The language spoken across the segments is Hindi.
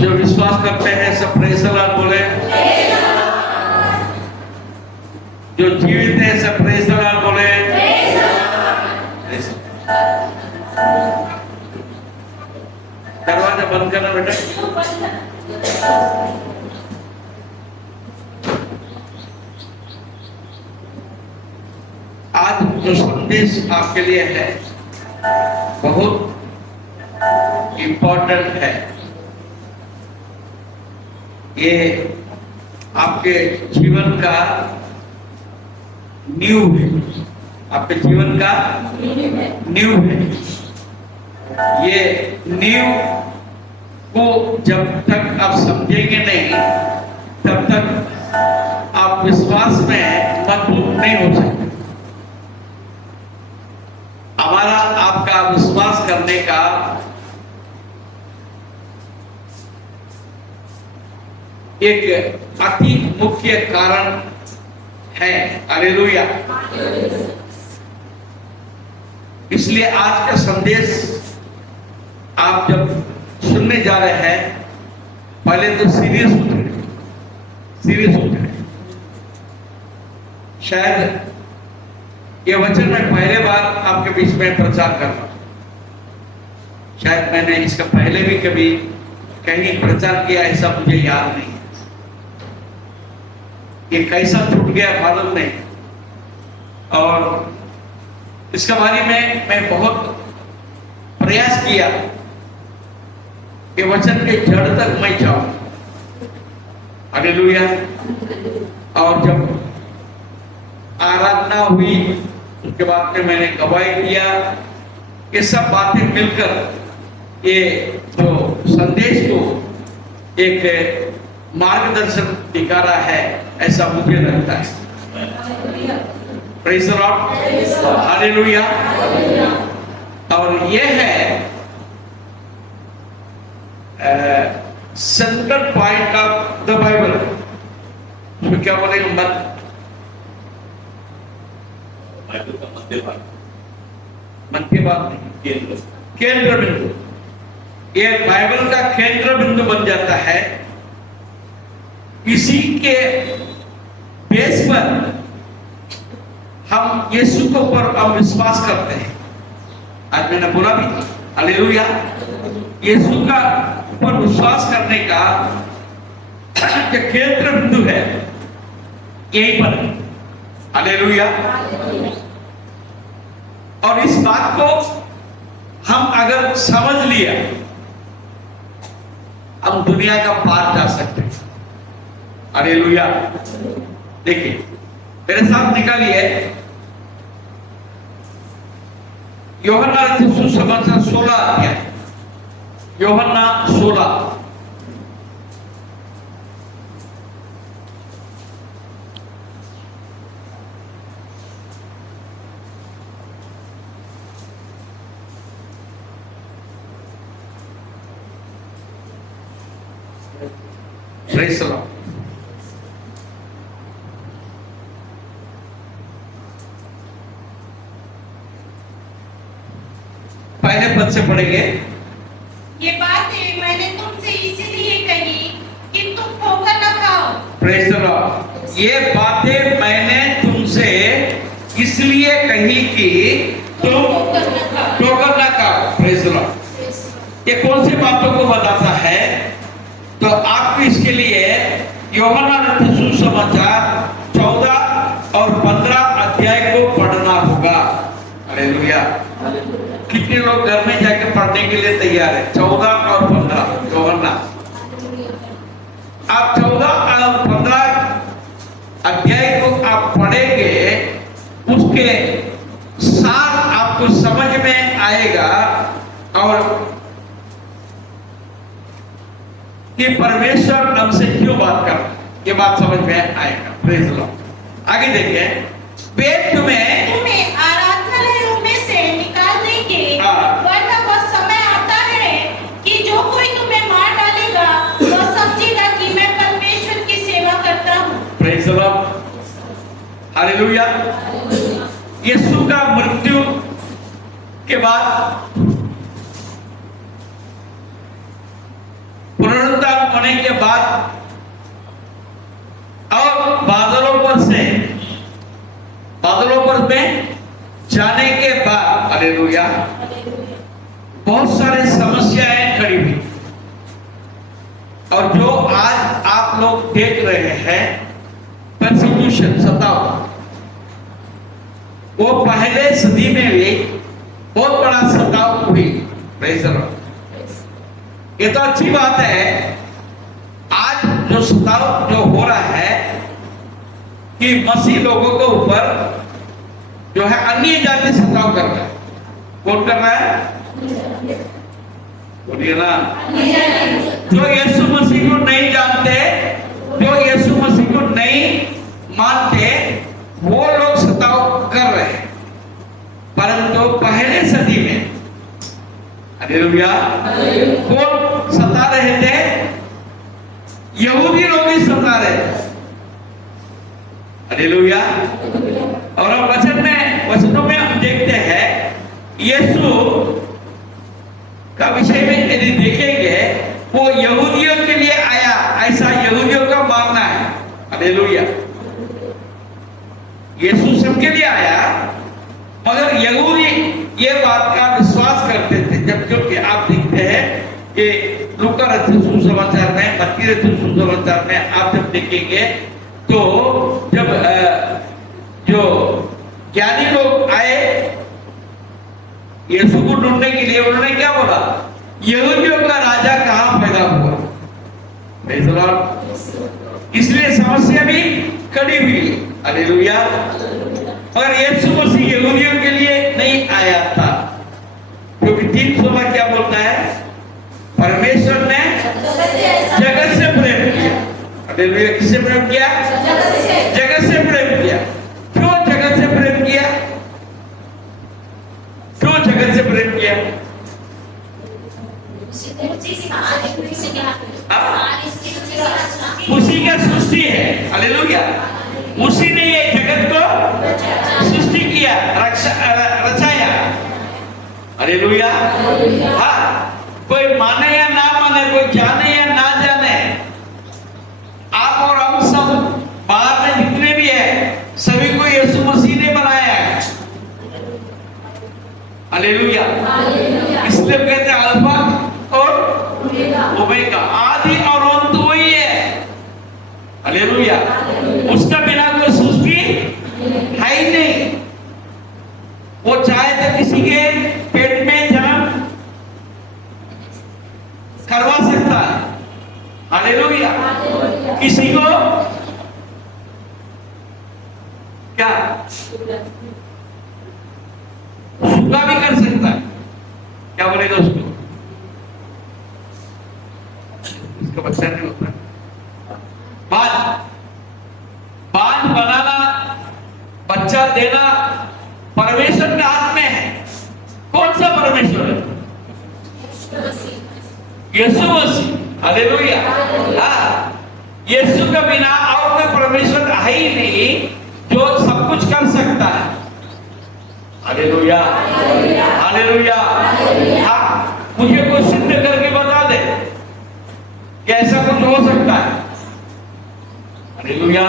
जो विश्वास करते हैं सब प्रेज़ द लॉर्ड बोले। जो जीवित है सब प्रेज़ द लॉर्ड बोले। दरवाजा बंद करना बेटा। आज जो संदेश आपके लिए है बहुत इम्पोर्टेंट है। ये आपके जीवन का नींव है, आपके जीवन का नींव है। ये नींव को जब तक आप समझेंगे नहीं तब तक आप विश्वास में मजबूत नहीं हो सकते। हमारा आपका विश्वास करने का एक अति मुख्य कारण है। हालेलुया। इसलिए आज का संदेश आप जब सुनने जा रहे हैं पहले तो सीरियस उतरे। शायद ये वचन मैं पहले बार आपके बीच में प्रचार कर रहा हूं। शायद मैंने इसका पहले भी कभी कहीं प्रचार किया ऐसा मुझे याद नहीं है। ये कैसा छूट गया मालूम नहीं। और इसके बारे में मैं बहुत प्रयास किया कि वचन के जड़ तक मैं जाऊं। हालेलुया। और जब आराधना हुई उसके बाद में मैंने गवाही दिया। ये सब बातें मिलकर ये जो संदेश को एक मार्गदर्शन दिखा रहा है ऐसा मुझे लगता है। Praise the Lord. हालेलुया। और ये है central point of the Bible. तो क्या बोलेंगे? बाइबल का मध्य भाग नहीं, केंद्र बिंदु। ये बाइबल का केंद्र बिंदु बन जाता है। इसी के बेस पर हम यीशु के ऊपर हम विश्वास करते हैं। आज मैंने बोला भी, हालेलुया। यीशु का ऊपर विश्वास करने का जो केंद्र बिंदु है यहीं पर, हालेलुया। और इस बात को हम अगर समझ लिया हम दुनिया का पार जा सकते हैं। हालेलुया। देखिए मेरे साथ निकालिए यूहन्ना सुसमाचार 16 अध्याय। यूहन्ना 16। Praise the Lord. पहले पद से पढ़ेंगे। ये बातें मैंने तुमसे इसलिए कही कि तुम ठोकर न खाओ। Praise the Lord. ये बातें मैंने तुमसे इसलिए कही कि तुम ठोकर न खाओ। Praise the Lord. ये कौन सी बातों को बताता है? तो आपको इसके लिए यूहन्ना सुसमाचार 14 और 15 अध्याय को पढ़ना होगा। हालेलुया। कितने लोग घर में जाकर पढ़ने के लिए तैयार है? 14 और 15 यूहन्ना। आप 14 और 15 अध्याय को आप पढ़ेंगे, उसके साथ आपको समझ में आएगा और कि परमेश्वर हमसे क्यों बात कर, ये बात समझ में आएगा। Praise the Lord. आगे देखिए। वे तुम्हें आराधनालयों में से निकाल देंगे, वरना वह समय आता है कि जो कोई तुम्हें मार डालेगा वह समझेगा कि मैं परमेश्वर की सेवा करता हूँ। Praise the Lord. हालेलुया। यीशु का मृत्यु के बाद पुनरुत्थान होने के बाद और बादलों पर में जाने के बाद, हालेलुया, बहुत सारे समस्याएं खड़ी हुई। और जो आज आप लोग देख रहे हैं परसिक्यूशन, सताव, वो पहले सदी में भी बहुत बड़ा सताव हुई। Praise the Lord. ये तो अच्छी बात है। आज जो सताव जो हो रहा है कि मसीह लोगों के ऊपर जो है अन्य जाति सताव कर रहा है। कौन कर रहा है? बोलिए ना। जो यीशु मसीह को नहीं जानते, जो यीशु मसीह को नहीं मानते, वो लोग सताव कर रहे हैं। परंतु पहले सदी में, हालेलुया, कौन सता रहे थे? यहूदी लोग ही सता रहे थे। हालेलुया। और अब वचनों में हम देखते हैं यीशु का विषय में यदि देखेंगे, वो यहूदियों के लिए आया, ऐसा यहूदियों का मानना है। हालेलुया। यीशु सबके लिए आया, मगर यहूदी ये बात का विश्वास करते थे। जब क्योंकि आप देखते हैं कि लूका रचित सुसमाचार में, मत्ती रचित सुसमाचार में आप जब देखेंगे तो जब जो ज्ञानी लोग आए यीशु को ढूंढने के लिए, उन्होंने क्या बोला? यहूदियों का राजा कहां पैदा हुआ? Praise the Lord. इसलिए समस्या भी खड़ी हुई। हालेलुया। और यीशु मसीह यहूदियों के लिए नहीं आया था, क्योंकि 3:16 क्या बोलता है? परमेश्वर ने जगत से प्रेम किया। हालेलुया। किससे प्रेम किया? जगत से प्रेम किया। क्यों जगत से प्रेम किया? क्यों जगत से प्रेम किया? उसी का सृष्टि है। हालेलुया। उसी ने ये जगत को सृष्टि किया, रचाया। हालेलुया। हाँ, कोई माने या ना माने, कोई जाने या ना जाने, आप और हम सब बाहर में जितने भी है, सभी को यीशु मसीह ने बनाया है। हालेलुया। इसलिए कहते हैं अल्फा और ओमेगा, आदि और अंत वही है। हालेलुया। उसका बिना कोई सृष्टि है ही नहीं। वो चाहे तो किसी के पेट में जन्म करवा सकता है। हालेलुया। किसी को क्या सुखा भी कर सकता है। क्या बोलेगा उसको? इसका बच्चा नहीं होता। बांझ बनाना, बच्चा देना परमेश्वर के हाथ में है। कौन सा परमेश्वर है? यीशु मसीह। हालेलुया। हाँ, यीशु के बिना और कोई परमेश्वर है ही नहीं जो सब कुछ कर सकता है। हालेलुया। हालेलुया। हाँ, मुझे कोई सिद्ध करके बता दे कि ऐसा कुछ हो सकता है। हालेलुया।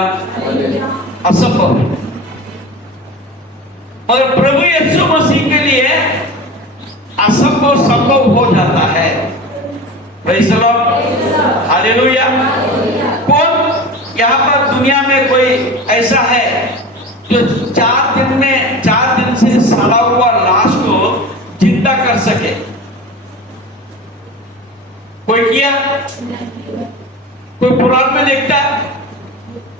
असंभव। और प्रभु यीशु मसीह के लिए असंभव संभव हो जाता है। Praise the Lord. हालेलुया। कौन यहाँ पर दुनिया में कोई ऐसा है जो 4 दिन से सड़ा हुआ लाश को जिंदा कर सके? कोई किया? कोई पुराण में देखता है?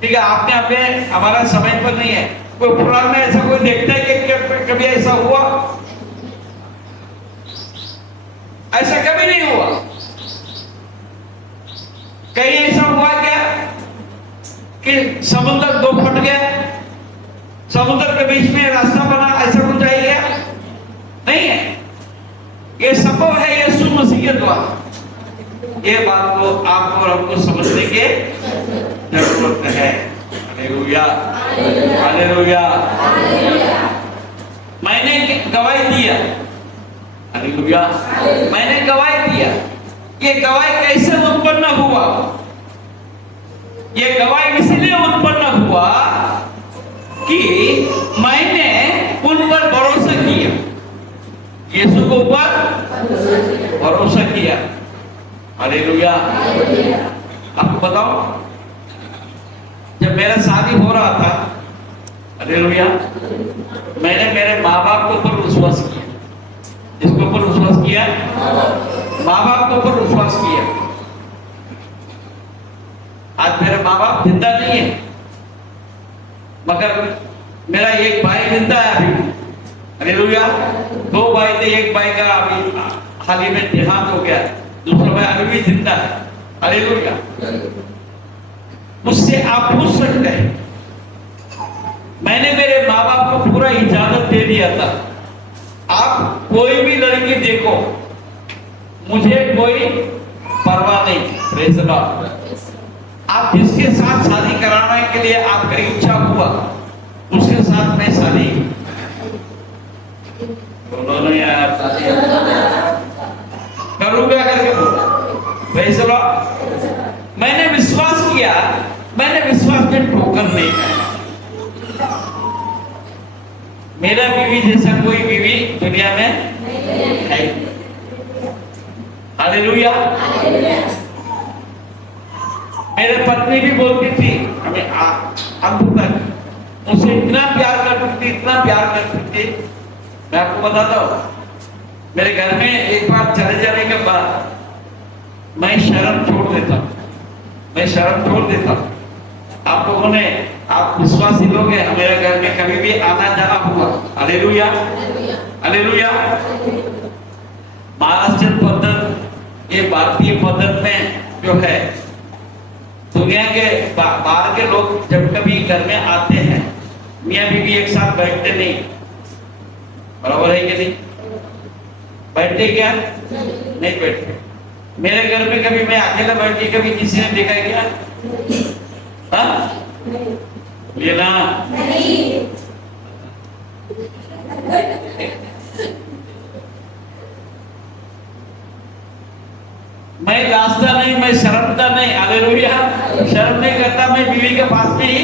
ठीक है, आपने अपने हमारा समय पर नहीं है। कोई पुराण में ऐसा कोई देखता है कि कभी ऐसा हुआ? ऐसा कभी नहीं हुआ। कहीं ऐसा हुआ क्या कि समुद्र 2 फट गया, समुद्र के बीच में रास्ता बना? ऐसा कुछ है क्या? नहीं है। ये संभव है यीशु मसीह के द्वारा। ये बात को आपको और हमको समझने के जरूरत है। हालेलुया। हालेलुया। मैंने गवाही दिया। हालेलुया। मैंने गवाही दिया ये गवाही कैसे उत्पन्न हुआ? ये गवाही इसलिए उत्पन्न हुआ कि मैंने उन पर भरोसा किया, यीशु के ऊपर भरोसा किया। हालेलुया। आपको बताओ, जब मेरा शादी हो रहा था, हालेलुया, मैंने मेरे माँ बाप के ऊपर विश्वास किया। जिसके ऊपर विश्वास किया? माँ बाप के ऊपर विश्वास किया। आज मेरे माँ बाप जिंदा नहीं है, मगर मेरा एक भाई जिंदा है अभी। हालेलुया। 2 भाई थे, एक भाई का अभी हाल ही में देहांत हो गया, दूसरा भाई अभी भी जिंदा है। हालेलुया। मुझसे आप पूछ सकते हैं, मैंने मेरे माँ बाप को पूरा इजाजत दे दिया था, आप कोई भी लड़की देखो, मुझे कोई परवाह नहीं। Praise the Lord. आप जिसके साथ शादी कराने के लिए आपका इच्छा हुआ, उसके साथ मैं शादी दोनों यार शादी करूंगा करके बोला। Praise the Lord. मैंने विश्वास किया, मैंने विश्वास में ठोकर नहीं खाया। मेरा बीवी जैसा कोई बीवी दुनिया में है। हालेलुया। मेरे पत्नी भी बोलती थी हमें अंत तक, मुझसे इतना प्यार करती थी, इतना प्यार करती थी। मैं आपको बताता हूँ, मेरे घर में एक बार चले जाने के बाद मैं शर्म छोड़ देता, मैं शर्म छोड़ देता। आप लोगों ने, आप विश्वासी लोग हैं, मेरे घर में कभी भी आना जाना हुआ। हालेलुया। हालेलुया। महाराष्ट्र पद्धत, ये भारतीय पद्धत में जो है, दुनिया के बाहर के लोग जब कभी घर में आते हैं, मियाँ बीवी एक साथ बैठते नहीं। बराबर है कि नहीं? बैठते क्या? नहीं बैठते। मेरे घर में कभी मैं अकेला बैठ के कभी किसी ने देखा है क्या? हाँ? ये ना मैं लाजता नहीं, मैं शर्मता नहीं। हालेलुया। शर्म नहीं करता, मैं बीवी के पास में ही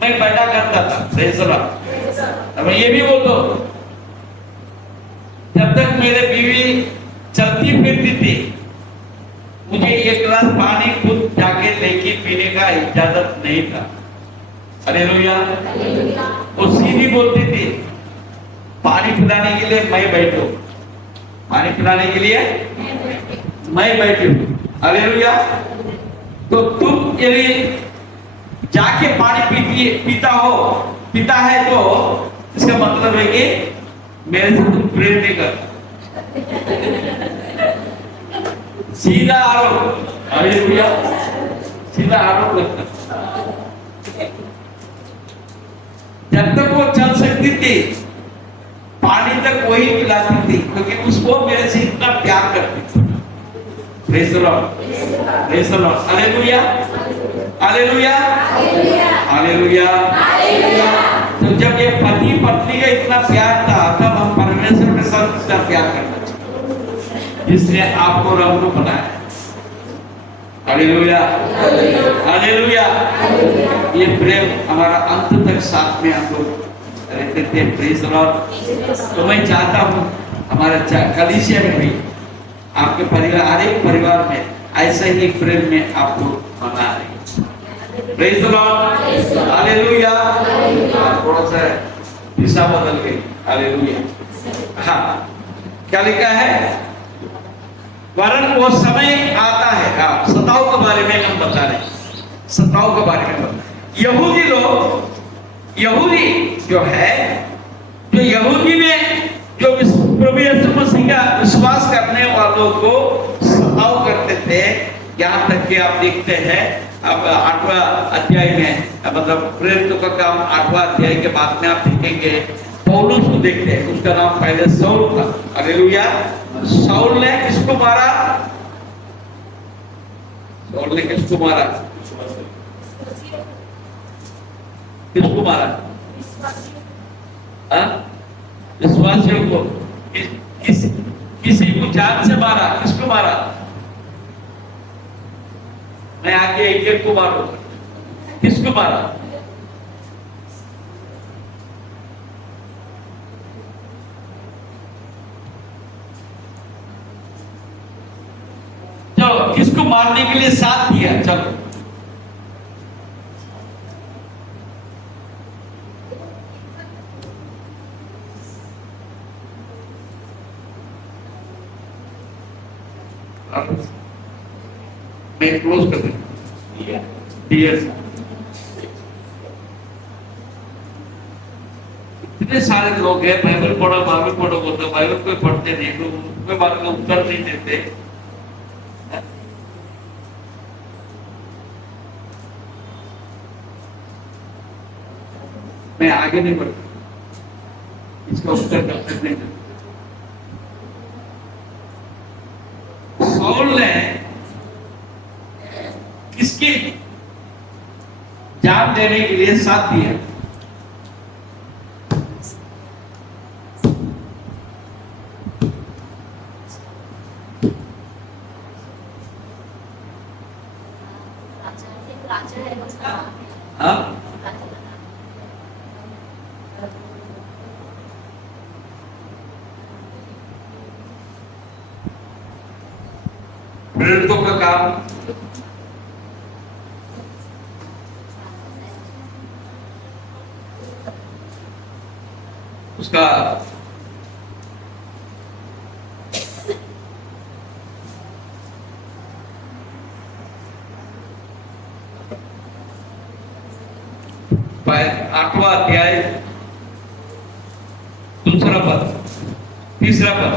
मैं बैठा करता था। Praise the Lord. अब ये भी बोल दो, जब तक मेरे बीवी चलती फिरती थी, मुझे एक गिलास पानी खुद जाके लेके पीने का इजाजत नहीं था। हालेलुया। वो सीधी बोलती थी, पानी पिलाने के लिए मैं बैठू, पानी पिलाने के लिए मैं बैठू। हालेलुया। तो तुम यदि जाके पानी पीता है तो इसका मतलब है कि मेरे से तुम प्रेम नहीं करता। सीधा आरोप। हालेलुया। सीधा आरोप लगता। जब तक वो चल सकती थी, पानी तक वही पिलाती थी, क्योंकि उसको मेरे से इतना प्यार करती थी। Praise the Lord. Praise the Lord. Hallelujah. Hallelujah. Hallelujah. तो जब ये पति पत्नी का इतना प्यार था, तब हम परमेश्वर के साथ इतना प्यार करते थे, जिसने आपको रब को बनाया। हालेलुया। हालेलुया। ये प्रेम हमारा अंत तक साथ में हम लोग रहते थे। Praise the Lord. तो मैं चाहता हूँ हमारे कलीसिया में भी, आपके परिवार, हर एक परिवार में ऐसे ही प्रेम में आप लोग मना रहे। Praise the Lord. हालेलुया। थोड़ा सा दिशा बदल गई। हालेलुया। हाँ, क्या लिखा है? वरन वो समय आता है। हाँ, सताओ के बारे में हम बता रहे हैं। सताओ के बारे में बता, यहूदी लोग, यहूदी जो है, जो यहूदी में जो प्रभु यीशु मसीह का विश्वास करने वालों को सताव करते थे। यहाँ तक कि आप देखते हैं, अब 8वां अध्याय में, मतलब प्रेरितों का काम 8वां अध्याय के बाद में आप देखेंगे, पौलुस को देखते हैं। उसका नाम पहले शाऊल था। हालेलुया। शाऊल ने किसको मारा? शाऊल ने किसको मारा? किसको मारा? विश्वासियों को। किसी को जान से मारा। किसको मारा? मैं आके एक एक को मारूंगा। किसको मारा? चलो, किसको मारने के लिए साथ दिया? चलो, मैं क्लोज कर दूं। डियर, इतने सारे लोग हैं, बाइबल पढ़ो बोलते, बाइबल कोई पढ़ते नहीं, तो कोई बात का उत्तर नहीं देते। मैं आगे नहीं बढ़ता, इसका उत्तर कब तक नहीं देता। साउल ने किसकी जान देने के लिए साथ दिया? हाँ? प्रेरितों का काम उसका आठवां अध्याय, दूसरा पद, तीसरा पद।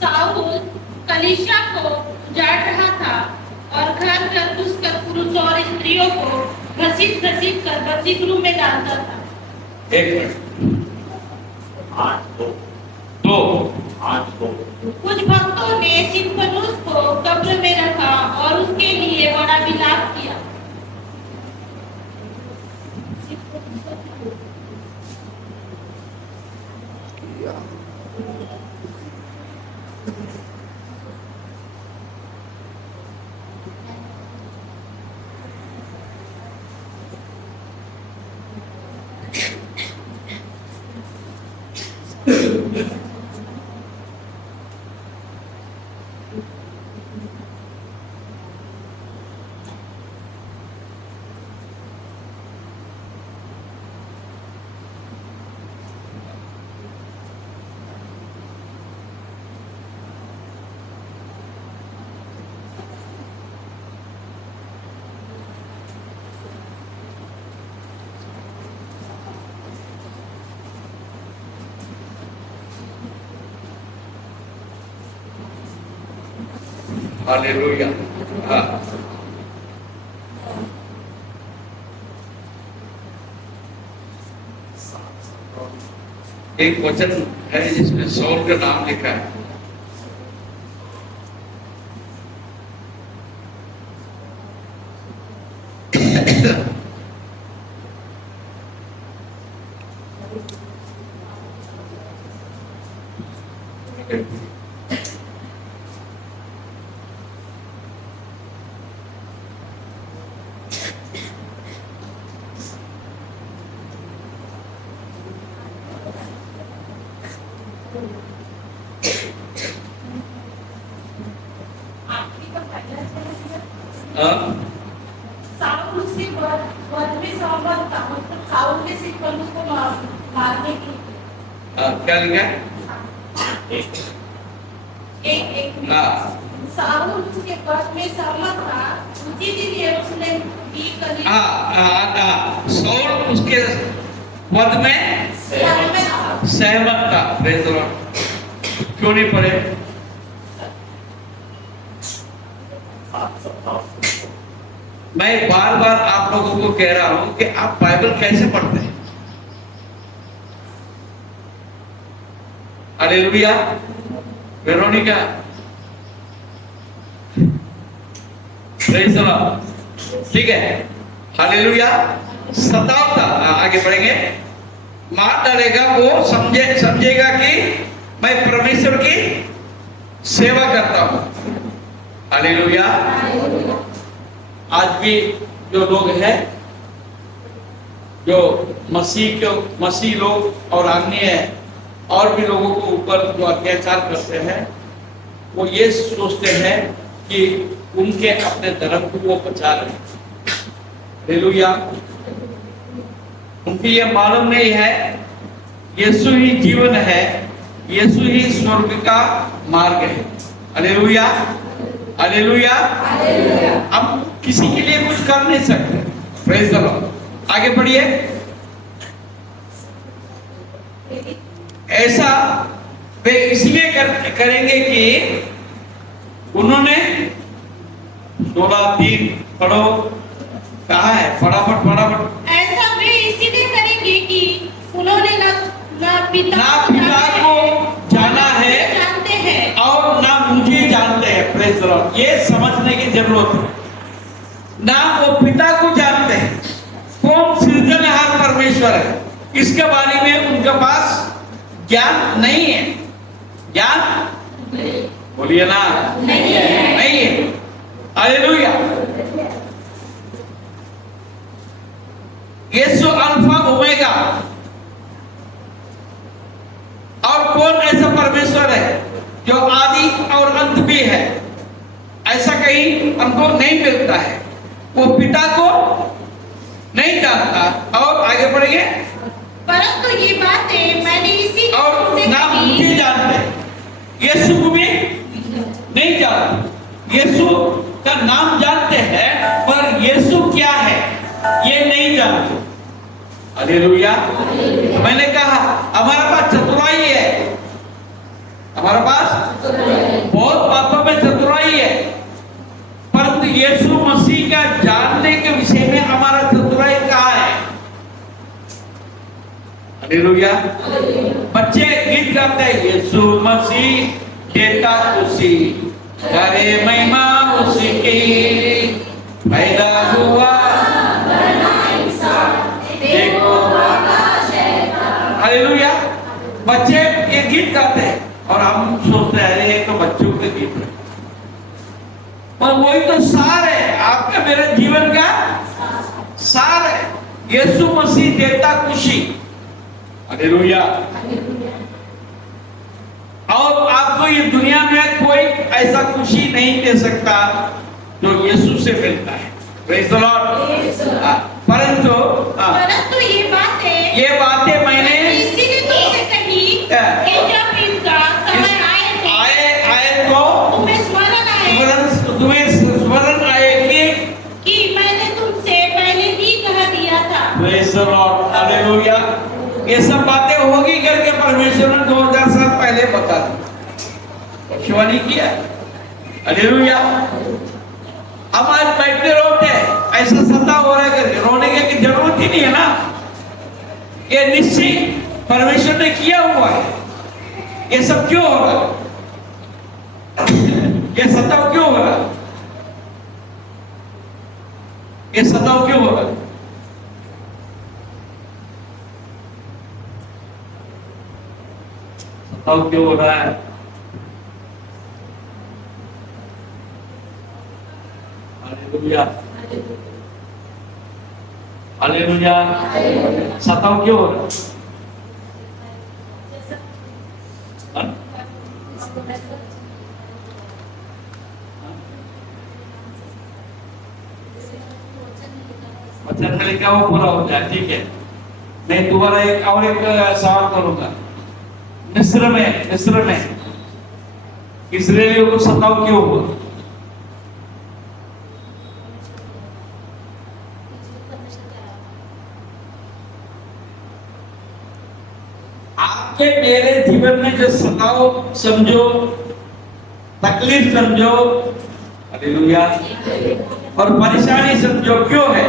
साउल कलीसिया को उजाड़ रहा था और घर घर घुसकर पुरुषों और स्त्रियों को घसीट घसीट कर बंदी गृह में डालता था। एक मिनट, 8:2 8:2 कुछ भक्तों ने सिम्फनुस को कब्र में रखा और उसके लिए बड़ा विलाप किया। हालेलुया। हाँ, एक वचन है जिसमें साउल का नाम लिखा है। साउल से वध में सहमत था, मतलब साउल ने सिम्फनुस को मारने के लिए। क्या लिखा है? एक साउल उसके वध में सहमत था। उसी दिन यरूशलेम की कलीसिया साउल उसके वध में सहमत था। Praise the Lord. क्यों नहीं पढ़े? मैं बार बार आप लोगों को कह रहा हूं कि आप बाइबल कैसे पढ़ते हैं। Hallelujah. Veronica, praise the Lord. ठीक है, हालेलुया। 17 आगे बढ़ेंगे। मार डालेगा वो समझेगा कि मैं परमेश्वर की सेवा करता हूं। हालेलुया। आज भी जो लोग हैं, जो मसीह लोग और अन्य और भी लोगों को ऊपर जो अत्याचार करते हैं, वो ये सोचते हैं कि उनके अपने धर्म को वो बचा रहे हैं। हालेलुया। उनको ये मालूम नहीं है यीशु ही जीवन है, यीशु ही स्वर्ग का मार्ग है। Hallelujah, hallelujah. हम किसी के लिए कुछ कर नहीं सकते। Praise the Lord. आगे बढ़िए। ऐसा वे इसलिए करेंगे कि उन्होंने 16:3 पढ़ो, कहा है फटाफट फटाफट। ऐसा वे इसीलिए करेंगे कि उन्होंने ना पिता को जाना है जानते हैं और ना मुझे जानते हैं। Praise the Lord. ये समझने की जरूरत है। ना वो पिता को जानते हैं, कौन सृजनहार परमेश्वर है, इसके बारे में उनके पास ज्ञान नहीं है। ज्ञान बोलिए ना, नहीं है। हालेलुया। यीशु अल्फा ओमेगा, और कौन ऐसा परमेश्वर है जो आदि और अंत भी है, ऐसा कहीं हमको नहीं मिलता है। वो पिता को नहीं जानता। और आगे बढ़ेंगे। परंतु ये बातें मैंने इसी और ना मुझे जानते, यीशु को भी नहीं जानते। यीशु का नाम जानते हैं पर यीशु क्या है ये नहीं जानते। हालेलुया। मैंने कहा हमारे पास चतुराई है, हमारे पास बहुत बातों में चतुराई है, परंतु यीशु मसीह का जानने के विषय में हमारा चतुराई कहाँ है? हालेलुया। बच्चे गीत गाते हैं, यीशु मसीह देता उसी, करे महिमा उसी की, पैदा हुआ देखो। हालेलुया। बच्चे ये गीत गाते हैं और हम सोचते हैं ये तो बच्चों के गीत है, पर वही तो सार है, आपका मेरे जीवन का सार है। यीशु मसीह देता खुशी। हालेलुया। और आपको ये दुनिया में कोई ऐसा खुशी नहीं दे सकता जो यीशु से मिलता है। Praise the Lord. परंतु ये बातें मैंने इसीलिए तुमसे कही कि जब इनका समय आए तो तुम्हें स्मरण आएगी कि मैंने तुमसे पहले ही कह दिया था। Praise the Lord. हालेलुया। ये सब बातें होगी करके परमेश्वर ने 2000 साल पहले बता दी, भविष्यवाणी किया। हालेलुया। हम आज बैठते रोते हैं, ऐसा सता हो रहा है करके रोने की जरूरत ही नहीं है ना। ये निश्चय परमेश्वर ने किया हुआ है। ये सब क्यों हो रहा? ये सताव क्यों हो रहा? ये सताव क्यों हो रहा? सताव क्यों हो रहा है? Hallelujah, hallelujah. सताव क्यों हो रहा? वचन में लिखा वो पूरा हो जाए, ठीक है। मैं दोबारा एक सवाल करूंगा। मिस्र में इस्राएलियों को सताव क्यों हुआ? आपके मेरे जीवन में जो सताव समझो, तकलीफ समझो, हालेलुया, और परेशानी समझो, क्यों है?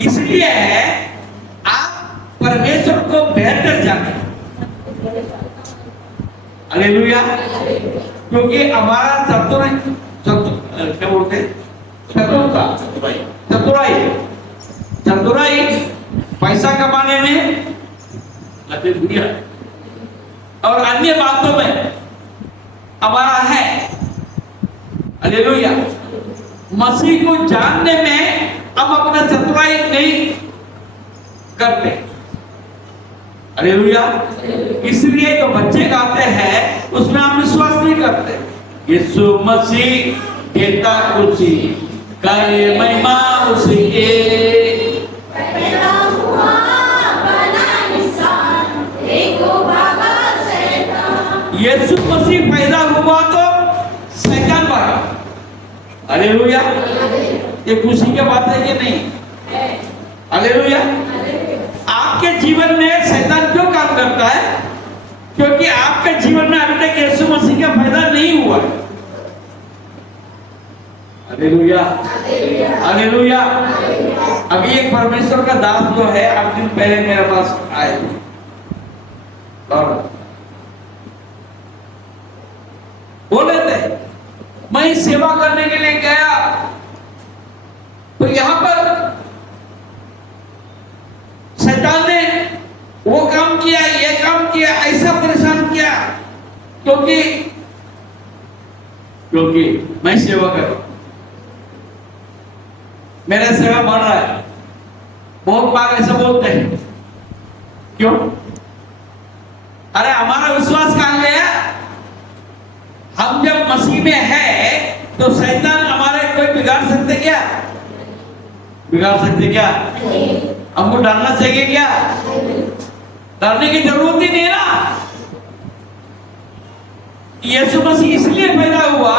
इसलिए है आप परमेश्वर को बेहतर जाने। हालेलुया। क्योंकि हमारा क्या बोलते हैं, चतुराई पैसा कमाने में और अन्य बातों में हमारा है। हालेलुया। मसीह को जानने में हम अपना चतुराई नहीं करते। हालेलुया। इसलिए जो बच्चे गाते हैं उसमें हम विश्वास नहीं करते। यीशु मसीह देता खुशी, करे महिमा उसके, पैदा हुआ बना इंसान, देखो भागा शैतान। यीशु मसीह पैदा हुआ तो शैतान भागा। हालेलुया। ये खुशी की बात है कि नहीं? हालेलुया। आपके जीवन में शैतान क्यों काम करता है? क्योंकि आपके जीवन में अभी तक यीशु मसीह का पैदा नहीं हुआ है। Hallelujah, hallelujah. अभी एक परमेश्वर का दास जो है 8 दिन पहले मेरे पास आए और बोले थे मैं सेवा करने के लिए गया तो यहां पर शैतान ने वो काम किया, ये काम किया, ऐसा परेशान किया क्योंकि मैं सेवा कर रहा हूं, मेरा सेवा बढ़ रहा है। बहुत बार ऐसा बोलते हैं, क्यों? अरे हमारा विश्वास कहां गया? हम जब मसीह में है तो शैतान हमारे कोई बिगाड़ सकते क्या? बिगाड़ सकते क्या? हमको डरना चाहिए क्या? डरने की जरूरत ही नहीं ना। यीशु मसीह इसलिए पैदा हुआ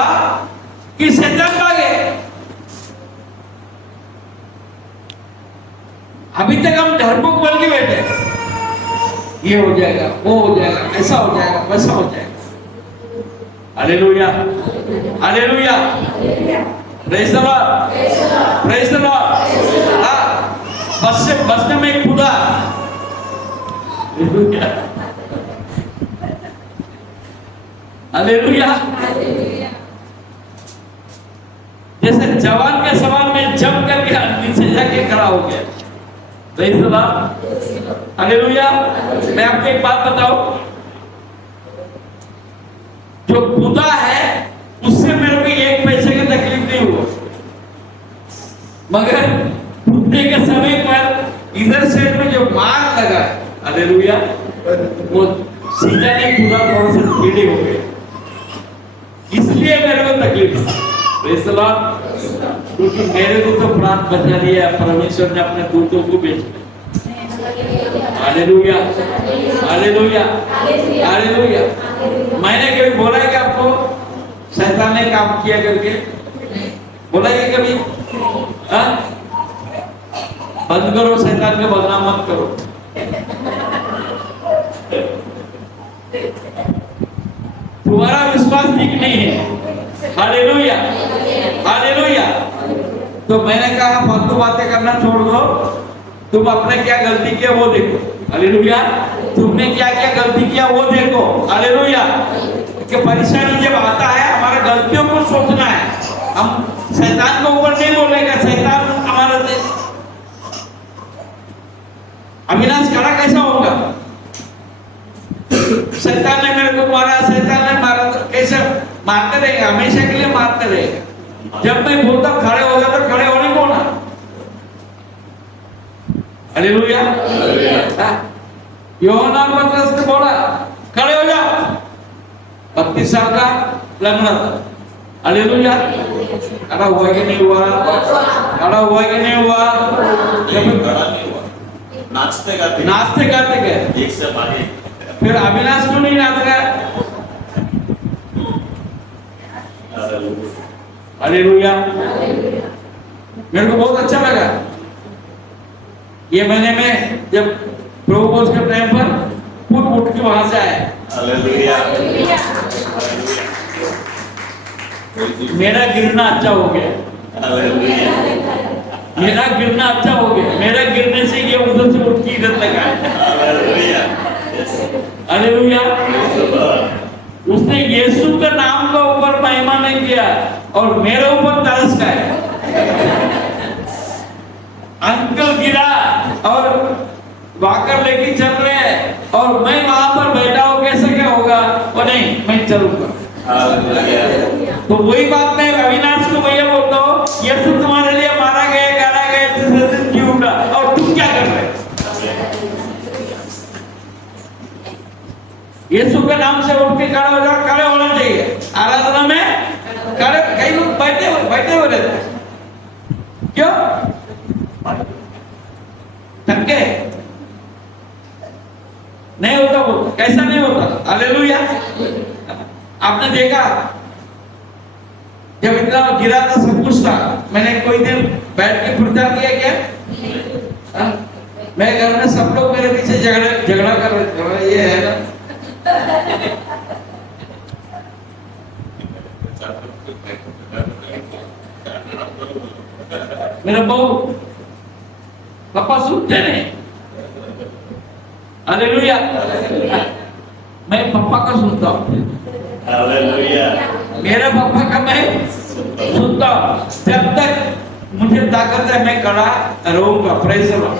कि शैतान भागे। अभी तक हम डरपोक बन के बैठे, ये हो जाएगा, वो हो जाएगा, ऐसा हो जाएगा, वैसा हो जाएगा। Hallelujah, hallelujah, praise the Lord, praise the Lord. बसने में खुदा, हालेलुया। जैसे जवान के सवाल में जम करके नीचे जाके खड़ा हो गया। Praise the Lord, hallelujah. मैं आपको एक बात बताऊं, जो खुदा है उससे मेरे को एक पैसे की तकलीफ नहीं हुआ, मगर उठने के समय पर इधर से में जो मार लगा, हालेलुया, वो सीधा नहीं खुदा थोड़ा सा टेढ़े हो गए, इसलिए मेरे को तकलीफ हुई। Praise the Lord. क्योंकि मेरे को तो प्राण बचा लिया परमेश्वर ने अपने दूतों को भेज दिया। Hallelujah, hallelujah, hallelujah. मैंने कभी बोला है कि आपको शैतान ने काम किया करके? बोला है कभी? हाँ? बंद करो, शैतान को बदनाम मत करो। तुम्हारा विश्वास ठीक नहीं है। Hallelujah, hallelujah. तो मैंने कहा फालतू बातें करना छोड़ दो, तुम अपने क्या गलती किया वो देखो। हालेलुया। तुमने क्या क्या गलती किया वो देखो। हालेलुया। कि परेशानी जब आता है हमारे गलतियों को सोचना है। हम शैतान को ऊपर नहीं बोलेगा, शैतान हमारा अविनाश खड़ा कैसा होगा? शैतान ने मेरे को मारा, शैतान ने मारा, तो कैसे मारते रहेगा? हमेशा के लिए मारते रहेगा। जब मैं बोलता खड़े हो गया तो खड़े होने को ना। हालेलुया। यूहन्ना पतरस ने बोला खड़े हो जाओ, 32 साल का लंगड़ा था। हालेलुया। खड़ा हुआ कि नहीं हुआ? खड़ा हुआ कि नहीं हुआ? खड़ा नहीं हुआ, नाचते गाते गए। एक से बारी। फिर अविनाश क्यों नहीं नाच रहा? हालेलुया। मेरे को बहुत अच्छा लगा ये महीने में जब प्रभु बोझ के टाइम पर उठ के वहां से आए। हालेलुया। मेरा गिरना अच्छा हो गया, हालेलुया। मेरा गिरना अच्छा हो गया। मेरा गिरने से ये उधर से उठ के इधर तक आए। हालेलुया। हालेलुया। उसने यीशु के नाम का ऊपर महिमा नहीं किया और मेरे ऊपर तरस खाया। अंकल गिरा और वाकर लेके चल रहे हैं और मैं वहां पर बैठा हूं, कैसे क्या होगा? वो नहीं, मैं चलूंगा। हालेलुया। तो वही बात मैं अविनाश को भैया बोलता हूँ, यीशु तुम्हारे लिए मारा गया, गाड़ा गया, तीसरे दिन जी उठा, और तुम क्या कर रहे? यीशु के नाम से उठ के खड़ा हो जाओ, खड़े होना चाहिए आराधना में। खड़े, कई लोग बैठे हुए रहते हैं, क्यों? थके नहीं होता वो, कैसा नहीं होता? हालेलुया। आपने देखा जब इतना गिरा था, सब कुछ था, मैंने कोई दिन बैठ के प्रचार किया क्या? मैं घर में सब लोग मेरे पीछे झगड़ा कर रहे थे, ये है ना। मेरा बहू पापा सुनते नहीं, हालेलुया। मैं पापा का सुनता हूँ, हालेलुया। मेरे पापा का मैं सुनता हूँ। जब तक मुझे ताकत है मैं खड़ा रहूंगा। Praise the Lord.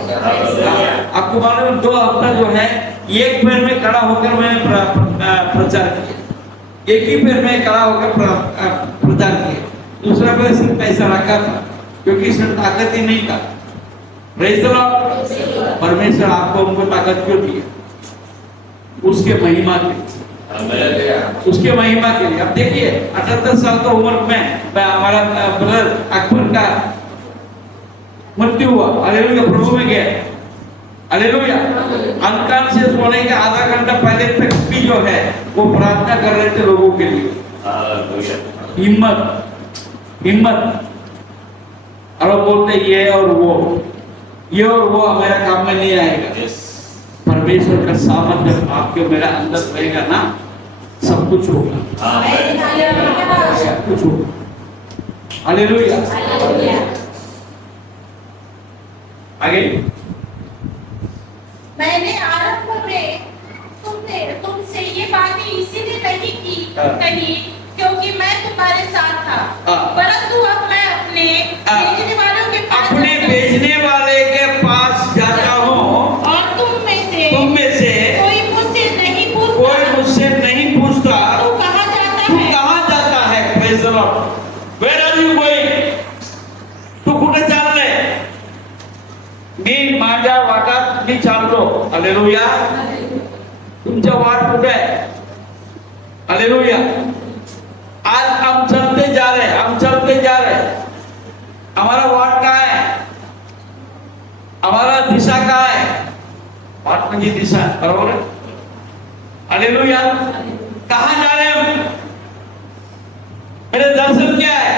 आपको मालूम है 2 हफ्ता जो है एक पैर में खड़ा होकर मैं प्रचार किया, एक ही पैर में खड़ा होकर प्रचार किया, दूसरा पैर सिर्फ पैसा रखा था क्योंकि इसमें ताकत ही नहीं था। Praise the Lord. परमेश्वर आपको हमको ताकत क्यों दी? उसके महिमा के लिए, उसके महिमा के लिए। अब देखिए 78 साल की उम्र में हमारा ब्रदर अकबर का मृत्यु हुआ, हालेलुया, प्रभु में गया, हालेलुया। अनकॉन्शियस होने के आधा घंटा पहले तक भी जो है वो प्रार्थना कर रहे थे लोगों के लिए। हिम्मत और वो बोलते ये और वो हमारे काम में नहीं आएगा। परमेश्वर का सामर्थ जब आपके मेरा अंदर रहेगा ना, सब कुछ होगा, सब कुछ होगा। हालेलुया। आगे मैंने आरंभ में तुमसे ये बातें इसीलिए नहीं कही क्योंकि मैं तुम्हारे साथ था, परंतु अब मैं अपने भेजने वालों के पास जाता हूँ, और तुम में से कोई मुझसे नहीं पूछता तू कहाँ जाता है? Praise the Lord. Where are you going? तू कुठे चालले? मी माझ्या वाटात मी चाललो, हालेलुया। तुमच्या वाट कुठे आहे? हालेलुया। आज हम चलते जा रहे हैं, हमारा वाट क्या है? हमारा दिशा क्या है? वाट म्हणजे दिशा, बरोबर है? हालेलुया। कहाँ जा रहे हैं हम? मेरे दर्शन क्या है?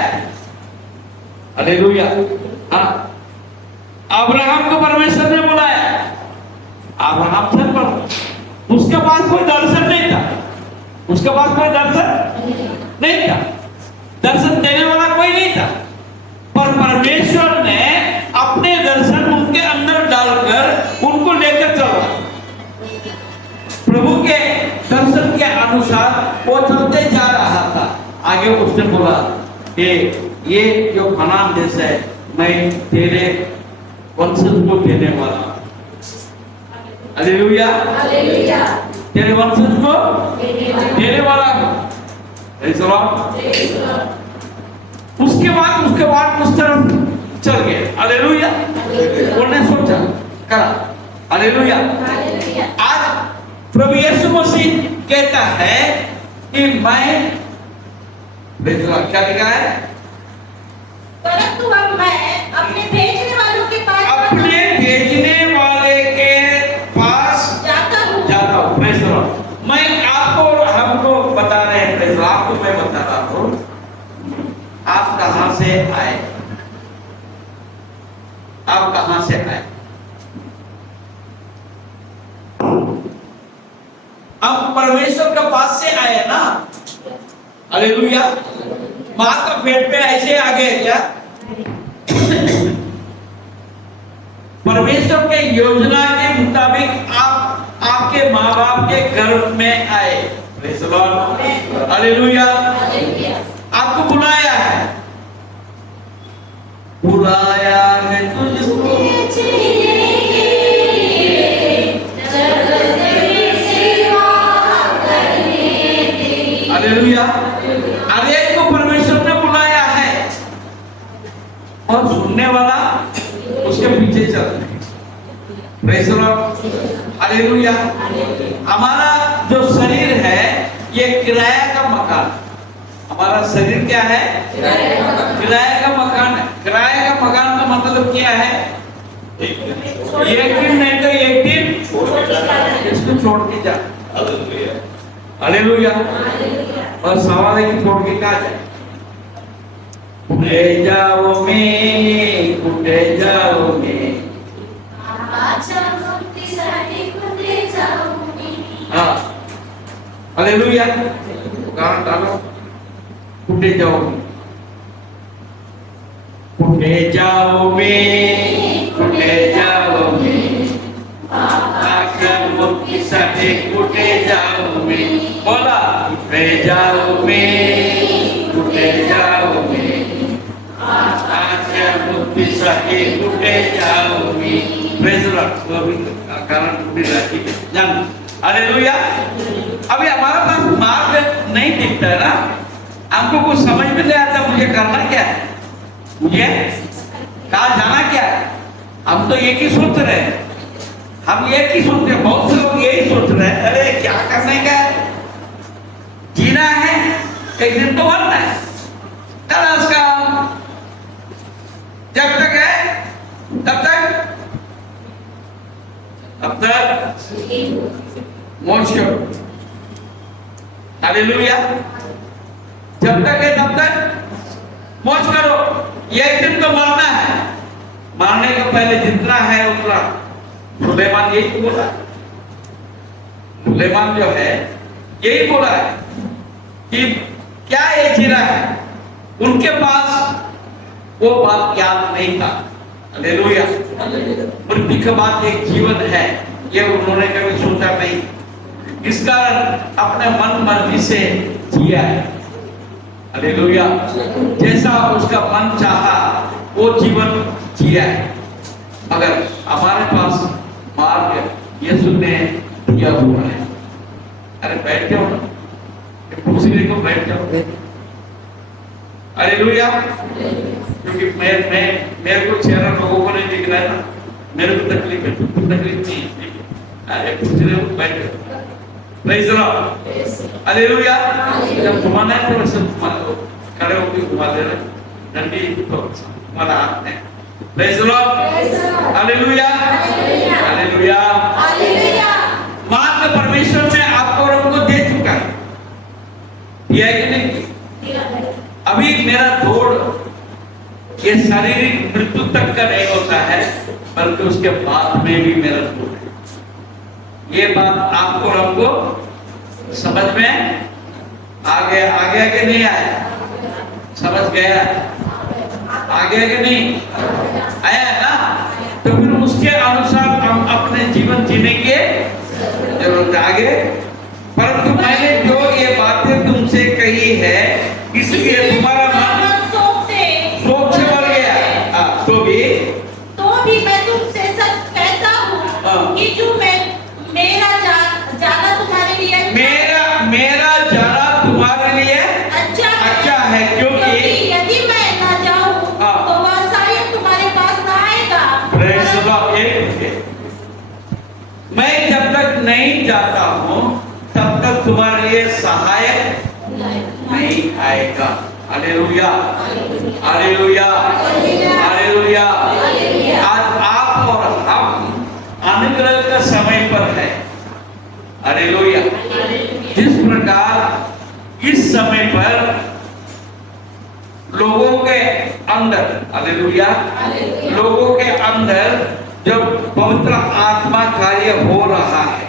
हालेलुया। अब्राहम को परमेश्वर ने बुलाया, अब्राहम चल पड़ा, उसके पास कोई दर्शन नहीं था, दर्शन देने वाला कोई नहीं था, पर परमेश्वर ने अपने दर्शन उनके अंदर डालकर उनको लेकर चला। प्रभु के दर्शन के अनुसार वो चलते जा रहा था। आगे उसने बोला ये जो कनान देश है, मैं तेरे वंशज को देने वाला हूं। हालेलुया, तेरे वंशज को देने वाला हूं। उसके बाद उस तरफ चल गए। हालेलुया। उन्होंने सोचा, करा। हालेलुया। आज प्रभु यीशु मसीह कहता है कि मैं, क्या लिखा है? परंतु अब मैं अपने भेजने वालों के पास जाता हूँ। Praise the Lord. मैं आपको और हमको बता रहे हैं, प्रेज़ द लॉर्ड, आपको मैं बता रहा हूँ, आप कहां से आए? आप कहां से आए? आप परमेश्वर के पास से आए ना। हालेलुया। मां का पेट में ऐसे आ गए क्या? परमेश्वर के योजना के मुताबिक आप आपके माँ बाप के गर्भ में आए। Praise the Lord. हालेलुया। आपको बुलाया है तुझको। हालेलुया। हालेलुया। अनेक को परमेश्वर ने बुलाया है और सुनने वाला उसके पीछे चलते हैं। Praise the Lord. हालेलुया। हमारा जो शरीर है ये किराया का मकान। हमारा शरीर क्या है? किराया का मकान है। किराया का मकान का मतलब क्या है? एक दिन नहीं तो एक दिन इसको छोड़ के जा। हालेलुया। और सवाल है कि छोड़ के कहाँ जाए? कुटे जाओगे, कुटे जाओगे। हाँ, हालेलुया। गाना डालो। कुटे जाओगे, कुटे जाओगे, कुटे जाओगे। आकर मुक्ति साठी कुटे जाओगे। बोला, कुटे जाओगे, कुटे जाओगे। आकर मुक्ति साठी कुटे जाओगे। Praise the Lord. तो अभी कारण टूटी रहती है। जान। हालेलुया। अभी हमारे पास मार्ग नहीं दिखता है ना, हमको कुछ समझ में नहीं आता मुझे करना क्या है, मुझे कहाँ जाना क्या है। हम तो एक ही सोच रहे हैं, हम एक ही सोच रहे हैं, बहुत से लोग यही सोच रहे हैं, अरे क्या करने का है, जीना है, एक दिन तो मरना है, खलास काम, जब तक है तब तक मौज करो। हालेलुया। जब तक है तब तक मौज करो। एक दिन तो मरना है, मरने का पहले जितना है उतना। सुलेमान यही बोला, सुलेमान जो है यही बोला है कि क्या ये जीना है। उनके पास वो बात याद नहीं था। हालेलुया। मृत्यु के बाद एक जीवन है, ये उन्होंने कभी सोचा नहीं। इस कारण अपने मन मर्जी से जिया है। हालेलुया। जैसा उसका मन चाहा वो जीवन जिया है। मगर हमारे पास मार्ग यीशु ने दिया हुआ है। अरे बैठ जाओ ना, दूसरे को बैठ जाओ। हालेलुया। क्योंकि मेरे को चेहरा लोगों को नहीं दिख रहा है ना, मेरे को तकलीफ है, तुमको तकलीफ नहीं। अरे दूसरे को बैठ जाओ। Praise the Lord. हालेलुया। जब घुमाना है तो वैसे घुमा दो, खड़े होकर घुमा दे रहे, डंडी तो हमारा हाथ में। Praise the Lord. Hallelujah. Hallelujah. मार्ग परमेश्वर ने आपको और हमको दे चुका है, दिया है कि नहीं? अभी मेरा दौड़ ये शारीरिक मृत्यु तक का नहीं होता है, बल्कि उसके बाद में भी मेरा दौड़ है। ये बात आपको और हमको समझ में आगे आगे नहीं आया? समझ गया? आगे नहीं आया है ना? तो फिर उसके अनुसार हम अपने जीवन जीने के जरूरत आगे। परंतु मैंने जो ये बातें तुमसे कही है, इसलिए तुम्हारा मन शोक से भर गया। तो भी मैं तुमसे सच कहता हूँ कि जो मेरा जाना तुम्हारे लिए तुम्हारे लिए अच्छा है, क्योंकि यदि मैं ना जाऊं तो वह शायद तुम्हारे पास ना आएगा। मैं जब तक नहीं जाता हूं तब तक तुम्हारे लिए सहायक नहीं आएगा। हालेलुया। हालेलुया। हालेलुया। आज आप और हम अनुग्रह का समय पर है। हालेलुया। जिस प्रकार इस समय पर लोगों के अंदर, हालेलुया, लोगों के अंदर जब पवित्र आत्मा कार्य हो रहा है,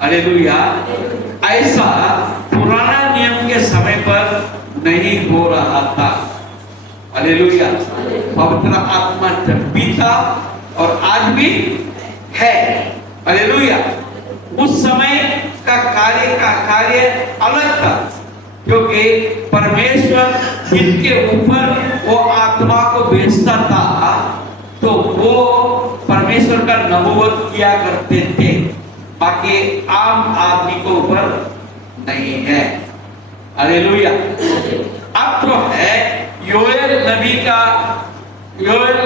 हालेलुया, ऐसा पुराना नियम के समय पर नहीं हो रहा था। हालेलुया। पवित्र आत्मा जब भी था और आज भी है। हालेलुया। उस समय का कार्य अलग था, क्योंकि परमेश्वर जिनके ऊपर वो आत्मा को भेजता था तो वो परमेश्वर का नबूवत किया करते थे, बाकी आम आदमी को ऊपर नहीं है। हालेलुया। अब जो है योएल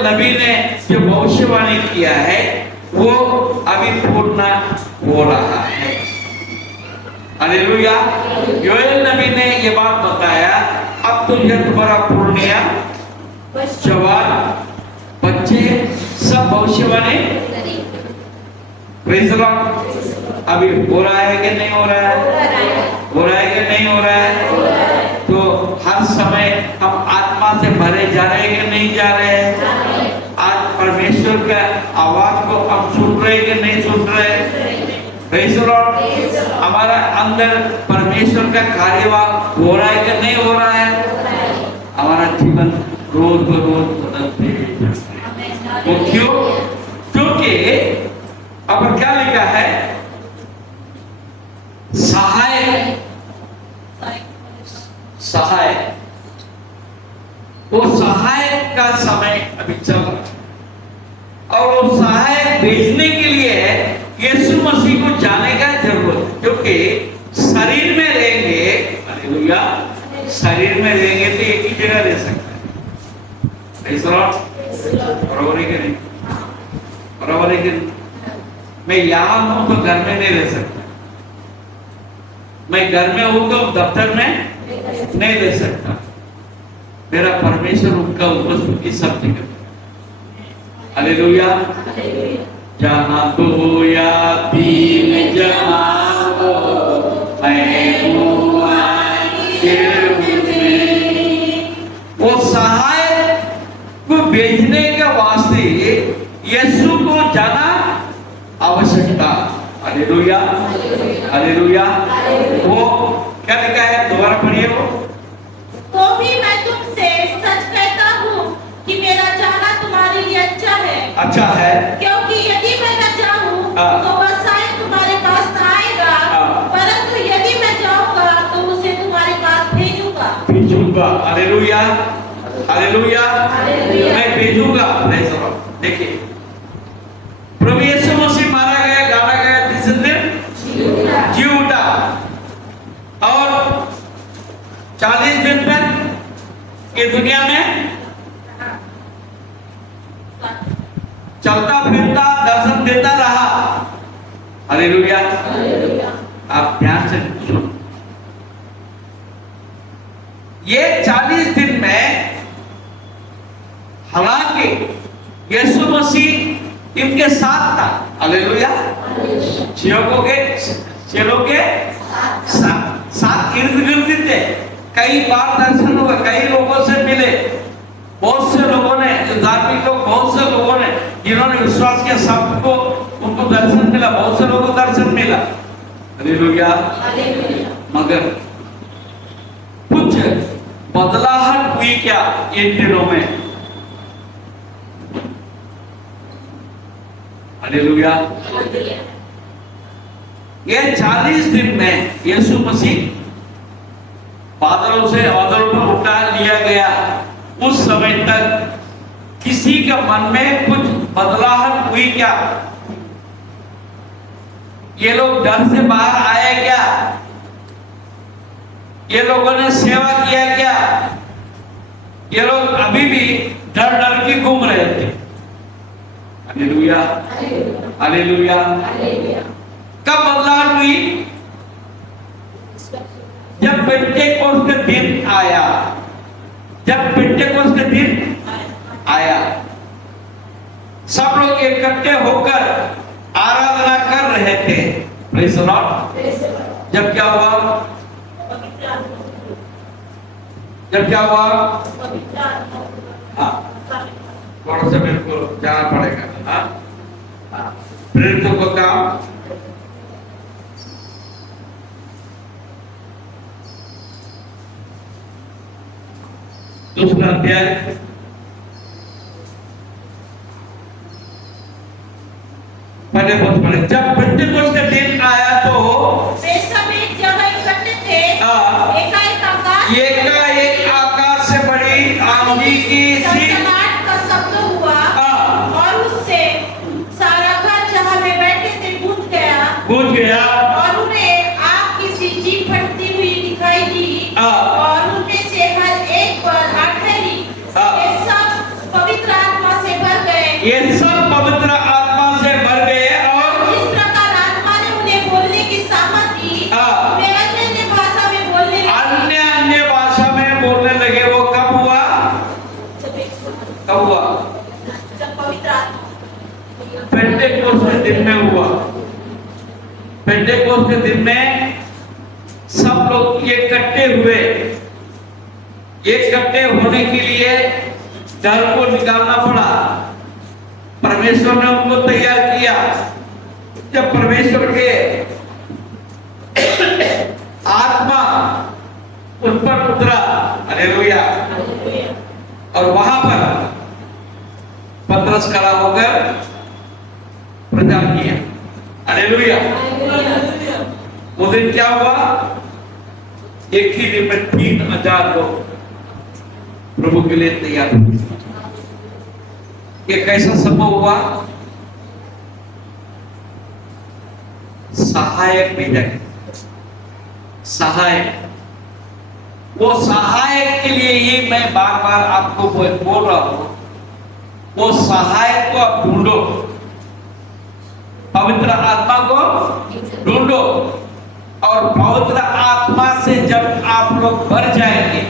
नबी ने जो भविष्यवाणी किया है वो अभी पूर्ण हो रहा है। हालेलुया। योएल नबी ने ये बात बताया, अब तो ये तुम्हारा पूर्णिया जवान बच्चे सब भविष्यवाणी प्रेज़ द लॉर्ड अभी हो रहा है कि नहीं हो रहा है? हो रहा है कि नहीं हो रहा है? तो हर समय हम आत्मा से भरे जा रहे हैं कि नहीं जा रहे हैं? आज परमेश्वर का आवाज को हम सुन रहे हैं कि नहीं सुन रहे हैं? Praise the Lord. हमारा अंदर परमेश्वर का कार्यवाह हो रहा है कि नहीं हो रहा है? हमारा जीवन रोज बरोज बदलते हैं। वो क्यों? क्योंकि अब क्या लिखा है? सहाय वो सहाय का समय अभी चल रहा है और वो सहाय भेजने के लिए यीशु मसीह को जाने का जरूरत है, क्योंकि शरीर में रहेंगे, हालेलुया, शरीर में रहेंगे तो एक ही जगह रह सकते हैं। बराबर है कि नहीं? बराबर है कि नहीं? मैं यहां हूं तो घर में नहीं रह सकता, मैं घर में हूं तो दफ्तर में नहीं रह सकता। मेरा परमेश्वर उनका उपस्थिति सब जगह। हालेलुया। जहां तो या तीन जहां हो मैं हूं वो सहाय को भेजने के वास्ते यीशु को जाना आवश्यकता। Hallelujah, hallelujah. वो क्या लिखा है? दोबारा पढ़िए वो। तो भी मैं तुमसे सच कहता हूँ कि मेरा जाना तुम्हारे लिए अच्छा है। अच्छा है, क्योंकि यदि मैं न जाऊँ तो वह शायद तुम्हारे पास न आएगा, परंतु यदि मैं जाऊँगा तो उसे तुम्हारे पास भेजूंगा। Hallelujah, hallelujah. मैं भेजूंगा। देखिए, प्रभु यीशु मसीह मारा गया, गाड़ा गया, तीसरे दिन जी उठा और 40 दिन तक ये दुनिया में चलता फिरता दर्शन देता रहा। हालेलुया। आप ध्यान से सुनो, ये 40 दिन में हालांकि यीशु मसीह इनके साथ था। हालेलुया। चेलों के साथ इर्द गिर्द थे। कई बार दर्शन हुए, कई लोगों से मिले, बहुत से लोगों ने, जो धार्मिक लोग, बहुत से लोगों ने जिन्होंने विश्वास किया, सबको उनको दर्शन मिला, बहुत से लोगों को दर्शन मिला। हालेलुया। मगर कुछ बदलाहट हुई क्या इन दिनों में? हालेलुया। ये 40 दिन में यीशु मसीह बादलों पर उठा लिया गया, उस समय तक किसी के मन में कुछ बदलाहट हुई क्या? ये लोग डर से बाहर आए क्या? ये लोगों ने सेवा किया क्या? ये लोग अभी भी डर डर के घूम रहे थे। Hallelujah, hallelujah. कब बदलाव हुई? जब पेंटेकोस्त का दिन आया। जब पेंटेकोस्त का दिन आया, सब लोग इकट्ठे होकर आराधना कर रहे थे। Praise the Lord. जब क्या हुआ? जब क्या हुआ? हाँ, थोड़ा सा मेरे को जाना पड़ेगा। हाँ, प्रेरितों को काम दूसरा अध्याय पहले बहुत पढ़े। जब पेंटेकोस्त का दिन आया तो वे सब एक जगह इकट्ठे थे। एकाएक आकाश से बड़ी आंधी की सनसनाहट का शब्द हुआ और उससे सारा घर जहाँ वे बैठे थे गूंज गया। और उन्हें आग की सी चीख फटती हुई दिखाई दी और उनमें से हर एक पर आठहरी ये सब पवित्र आत्मा से भर गए। ये सब पवित्र आत्मा से भर गए और इस प्रकार आत्मा ने उन्हें बोलने की सामर्थ दी। वे अन्य भाषा में बोलने लगे। अन्य भाषा में बोलने लगे। वो कब हुआ? कब हुआ? जब पवित्र आत्मा पेंटेकोस्त के दिन में हुआ। पेंटेकोस्त के दिन में सब लोग इकट्ठे हुए। इकट्ठे होने के लिए डर को निकालना पड़ा। परमेश्वर ने उनको तैयार किया। जब परमेश्वर के आत्मा उन पर उतरा, हालेलुया, और वहां पर पतरस खड़ा होकर प्रचार किया, हालेलुया। उस दिन क्या हुआ? एक ही दिन में 3000 लोग प्रभु के लिए तैयार हुए। ये कैसा संभव हुआ? सहायक भेजा गया। सहायक, वो सहायक के लिए ही मैं बार बार आपको बोल रहा हूं। वो सहायक को आप ढूंढो, पवित्र आत्मा को ढूंढो, और पवित्र आत्मा से जब आप लोग भर जाएंगे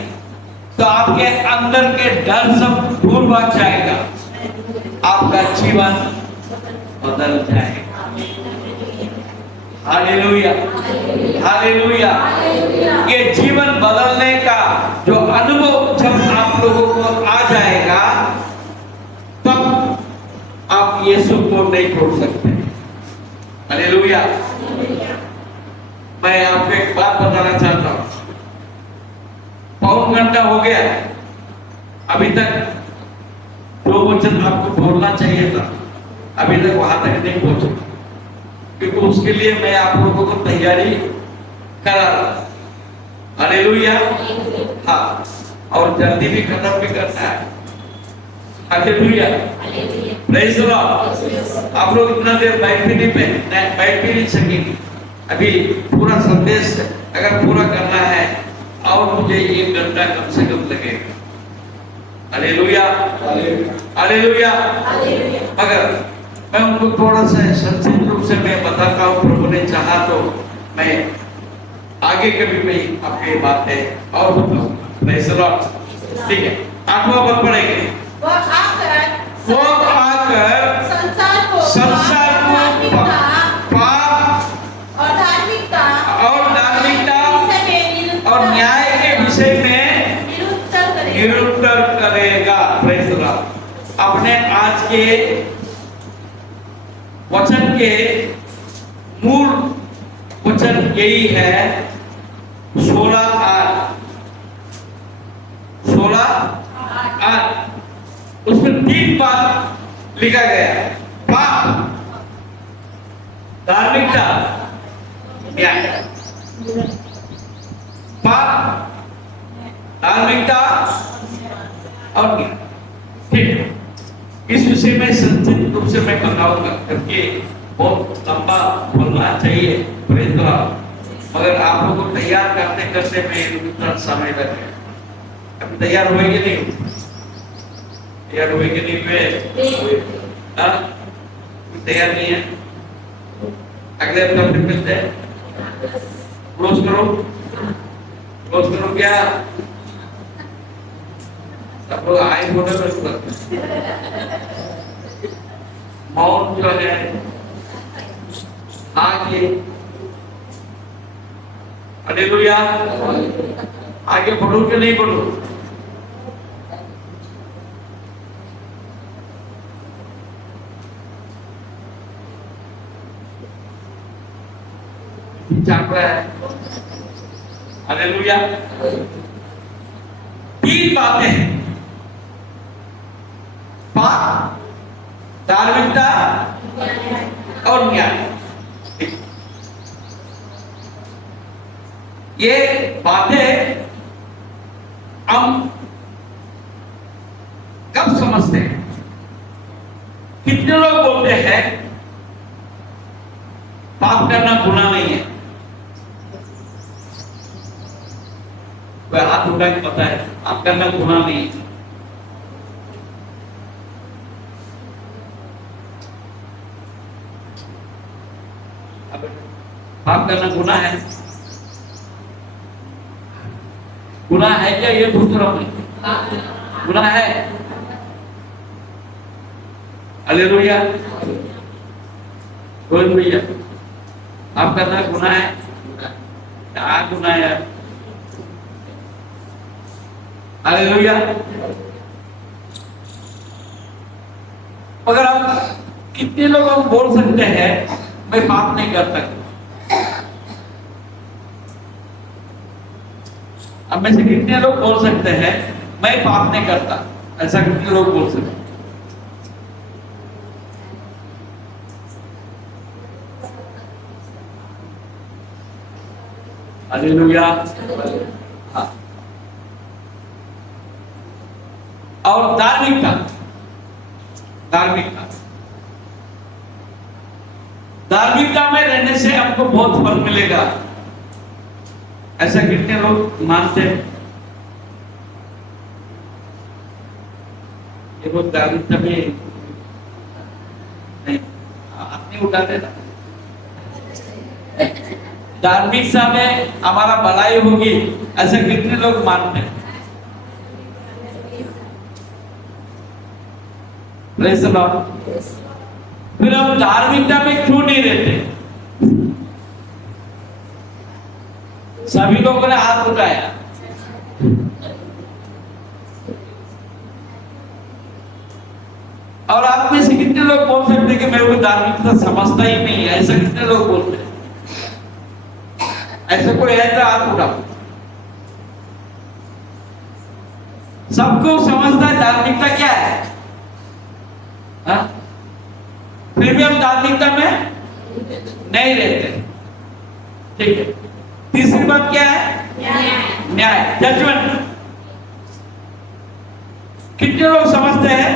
तो आपके अंदर के डर सब दूर भाग जाएगा। आपका जीवन बदल जाएगा। Hallelujah, hallelujah. ये जीवन बदलने का जो अनुभव जब आप लोगों को आ जाएगा तब आप यीशु को नहीं छोड़ सकते। हालेलुया। मैं आपको एक बात बताना चाहता हूं। पौन घंटा हो गया, अभी तक जो वचन आपको बोलना चाहिए था अभी तक वहां तक नहीं पहुंचा, क्योंकि उसके लिए मैं आप लोगों को तैयारी करा रहा। हालेलुया। हाँ, और जल्दी भी खत्म भी करना है। Hallelujah, praise the Lord. आप लोग इतना देर बैठ भी नहीं सकेंगे। अभी पूरा संदेश अगर पूरा करना है और मुझे 1 घंटा कम से कम लगेगा। Hallelujah, hallelujah. अगर मैं उनको थोड़ा सा संक्षिप्त रूप से मैं बताता हूँ, प्रभु ने चाहा तो मैं आगे कभी मैं आपकी बातें और बताऊंगा। Praise the Lord. ठीक है, 8वां पद पढ़ेंगे। वो आकर संसार को पाप और धार्मिकता और न्याय के विषय में निरुत्तर करेगा। Praise the Lord. अपने आज के वचन के मूल वचन यही है, 16:8। उसमें 3 बात लिखा गया है: पाप, धार्मिकता, न्याय। पाप, धार्मिकता और न्याय। ठीक है, इस विषय में संक्षिप्त रूप से मैं बताऊंगा, क्योंकि बहुत लंबा बोलना चाहिए। Praise the Lord. मगर आप लोगों को तैयार करते करते मैं इतना समय लग गया। अब तैयार हुए कि नहीं? तैयार हुए कि नहीं हुए? तैयार नहीं है? अगले हफ्ते फिर मिलते हैं। क्लोज करो क्या? सब लोग आए फोटो पर मौन जो है आगे। हालेलुया। आगे बढ़ो कि नहीं बढ़ो? रहा है। हालेलुया। 3 बातें हैं: पाप, धार्मिकता और न्याय। ये बातें हम कब समझते हैं? कितने लोग बोलते हैं पाप करना गुनाह नहीं है? कोई हाथ उठा के पता है आप करना गुनाह नहीं है। पाप करना गुनाह है? गुनाह है क्या ये दूसरा में? गुनाह है। हालेलुया। बोल भैया, पाप करना गुनाह है? क्या गुनाह है? हालेलुया। अगर आप कितने लोग हम बोल सकते हैं मैं पाप नहीं करता? अब में से कितने लोग बोल सकते हैं मैं पाप नहीं करता? ऐसा कितने लोग बोल सकते हैं? हालेलुया। हाँ। और धार्मिकता, धार्मिकता धार्मिकता में रहने से हमको बहुत फल मिलेगा, ऐसा कितने लोग मानते हैं? ये वो धार्मिकता में नहीं, हाथ नहीं उठाते ना। धार्मिकता में हमारा भलाई होगी, ऐसा कितने लोग मानते हैं? Praise the Lord. फिर हम धार्मिकता में क्यों नहीं रहते? सभी लोगों ने हाथ उठाया। और आप में से कितने लोग बोल सकते हैं कि मैं वो धार्मिकता समझता ही नहीं है? ऐसा कितने लोग बोलते हैं? ऐसा कोई है तो हाथ उठाओ। सबको समझता है धार्मिकता क्या है, हाँ? फिर भी हम धार्मिकता में नहीं रहते। ठीक है। तीसरी बात क्या है? न्याय, जजमेंट। कितने लोग समझते हैं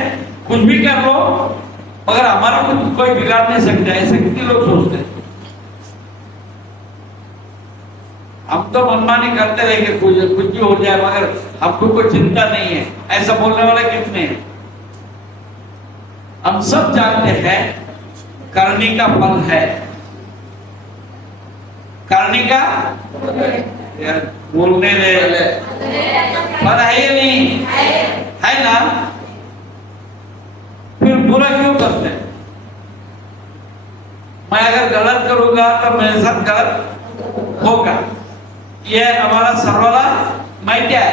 कुछ भी कर लो मगर हमारा कुछ कोई बिगाड़ नहीं सकता? ऐसे कितने लोग सोचते हैं? हम तो मनमानी करते रहेंगे, कुछ भी हो जाए मगर हमको कोई चिंता नहीं है, ऐसा बोलने वाले कितने हैं? हम सब जानते हैं करनी का फल है। करनी का यार बोलने दे, फल है या नहीं है ना? फिर बुरा क्यों करते हैं? मैं अगर गलत करूंगा तो मेरे साथ गलत होगा, यह हमारा सरवाला माइंड है।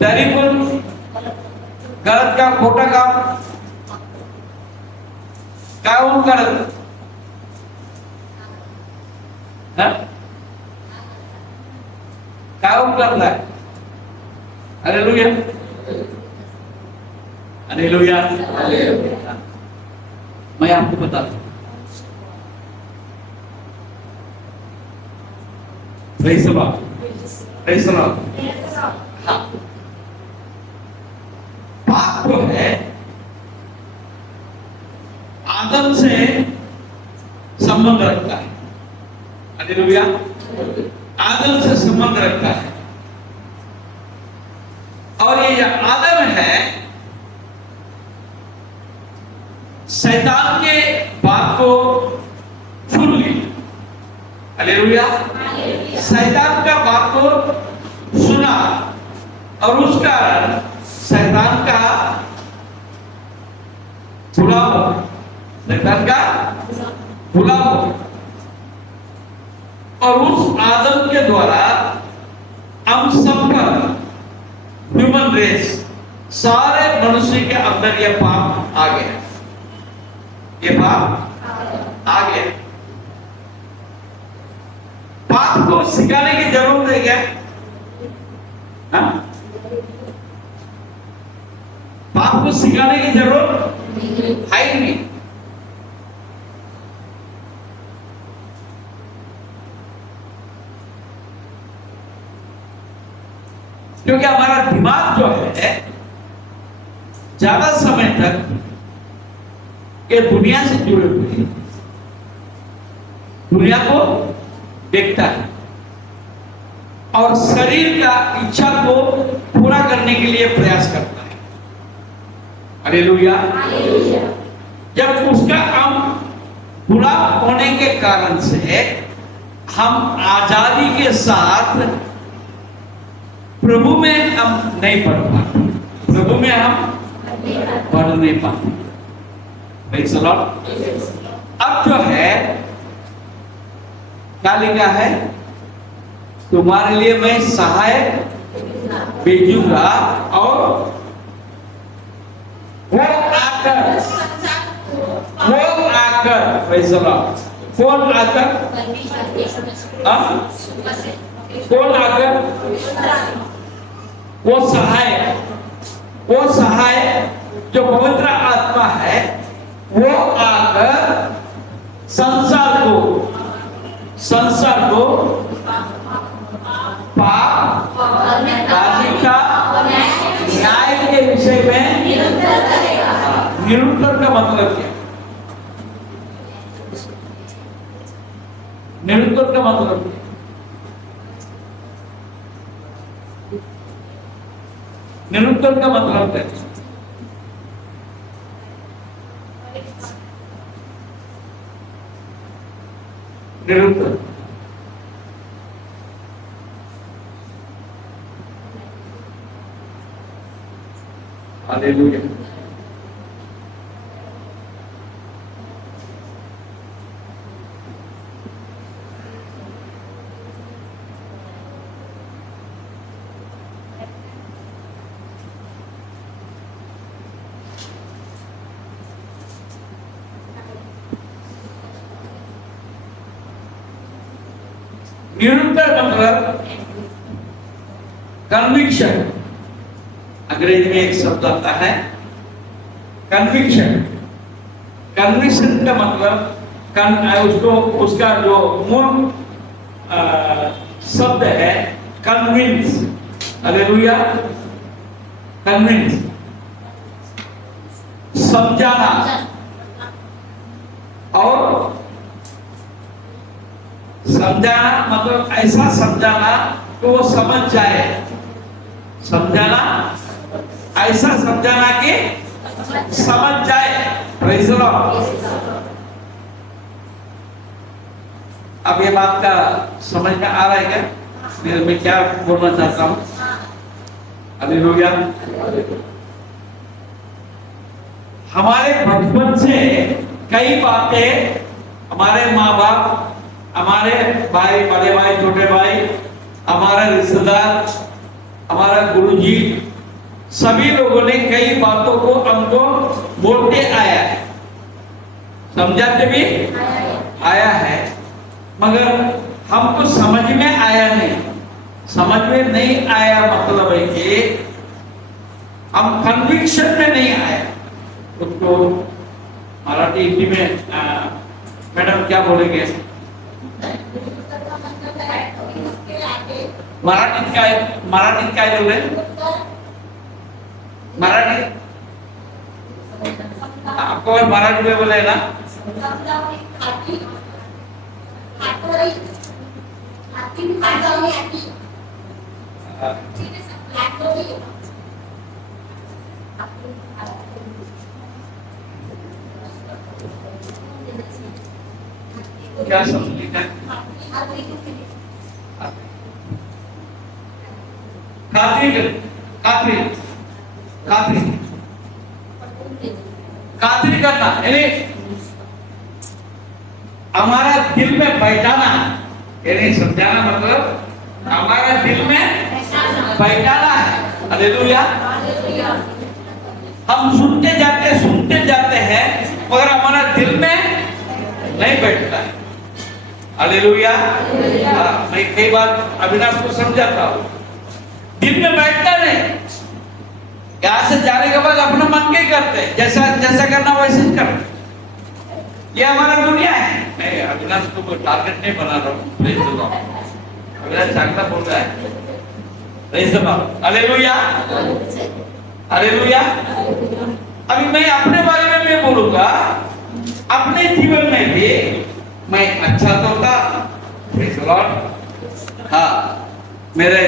तरी पण गलत काम, खोटा काम काहून करत? काहून करता है? Hallelujah, hallelujah. मैं आपको बता दूं, praise the Lord, praise the Lord. हाँ, बात तो है आदम से संबंध रखता है। हालेलुया, आदम से संबंध रखता है। और ये जो आदम है, शैतान के बात को सुन ली। हालेलुया, शैतान का बात को सुना और उस कारण शैतान का बुरा हो, शैतान का बुरा हो। और उस आदम के द्वारा हम सब पर, ह्यूमन रेस, सारे मनुष्य के अंदर यह पाप आ गया, ये पाप आ गया। पाप को सिखाने की जरूरत है क्या? हाँ? पाप को सिखाने की जरूरत है ही नहीं। क्योंकि हमारा दिमाग जो है ज्यादा समय तक ये दुनिया से जुड़े हुए हैं, दुनिया को देखता है। और शरीर का इच्छा को पूरा करने के लिए प्रयास करता है। हालेलुया। जब उसका हम पूरा होने के कारण से हम आजादी के साथ प्रभु में हम नहीं पढ़ पाते, प्रभु में हम पढ़ नहीं पाते। Praise the Lord। अब जो है क्या लिखा है, तुम्हारे लिए मैं सहायक भेजूंगा और वो आकर Praise the Lord। कौन आकर, कौन आकर, वो सहायक जो पवित्र आत्मा है वो आकर संसार को पाप धार्मिकता न्याय के विषय में निरुत्तर का मतलब क्या, निरुत्तर का मतलब क्या, निरुत्तर का मतलब क्या, निरुत्तर हालेलुया। निरुत्तर मतलब कन्विक्शन, अंग्रेजी में एक शब्द आता है कन्विक्शन। कन्विक्शन का मतलब उसको उसका जो मूल शब्द है कन्विंस। हालेलुया। कन्विंस समझाना, और समझाना मतलब ऐसा समझाना कि वो समझ जाए, समझाना ऐसा समझाना कि समझ जाए। Praise the Lord. अब ये बात का समझ में आ रहा है क्या, मैं क्या बोलना चाहता हूँ। हालेलुया। हमारे बचपन से कई बातें हमारे माँ बाप, हमारे भाई, बड़े भाई, छोटे भाई, हमारे रिश्तेदार, हमारा गुरुजी, सभी लोगों ने कई बातों को हमको बोलते आया है, समझाते भी आया है, मगर हमको समझ में आया नहीं। समझ में नहीं आया मतलब है कि हम कन्विक्शन में नहीं आया। उसको मराठी हिंदी में मैडम क्या बोलेंगे, मराठीत काय बोलले, मराठी आपको मराठी में बोले ना, क्या समझ खातिर करना यानी हमारा दिल में बैठाना, यानी समझाना मतलब हमारा दिल में बैठाना है। हालेलुया। हम सुनते जाते हैं मगर हमारा दिल में नहीं बैठता है। हालेलुया। मैं कई बार अविनाश को समझाता हूँ, दिल में बैठता नहीं, यहाँ से जाने के बाद अपना मन के करते, जैसा करना वैसे ही करते। ये हमारा दुनिया है। मैं अविनाश को टारगेट नहीं बना रहा हूँ, प्रेज़ द लॉर्ड। अविनाश चांगला बोल रहा है, praise the Lord. Hallelujah, hallelujah. अभी मैं अपने बारे में मैं बोलूंगा, अपने जीवन में भी मैं अच्छा तो था, प्रेज़ द लॉर्ड। हाँ, मेरे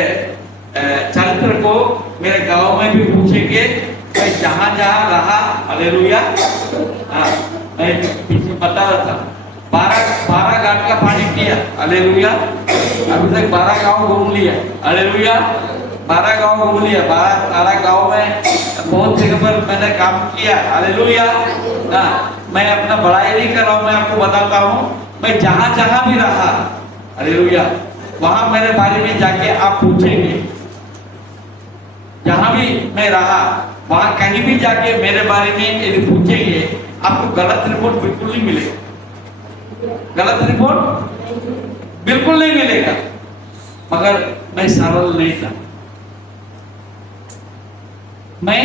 चरित्र को मेरे गांव में भी पूछेंगे, मैं जहां जहां रहा, हालेलुया, मैं पीछे बता रहा था 12 घाट का पानी किया, हालेलुया, अभी तक 12 गांव घूम लिया, हालेलुया, 12 गांव घूम लिया, 12 गांव में बहुत जगह पर मैंने काम किया, हालेलुया। मैं अपना बड़ाई नहीं कर रहा हूँ, मैं आपको बताता हूँ, मैं जहां जहां भी रहा, हालेलुया, वहां मेरे बारे में जाके आप पूछेंगे, जहां भी मैं रहा वहां कहीं भी जाके मेरे बारे में यदि पूछेंगे, आपको गलत रिपोर्ट बिल्कुल नहीं मिलेगा, गलत रिपोर्ट बिल्कुल नहीं मिलेगा, मगर मैं सरल नहीं था, मैं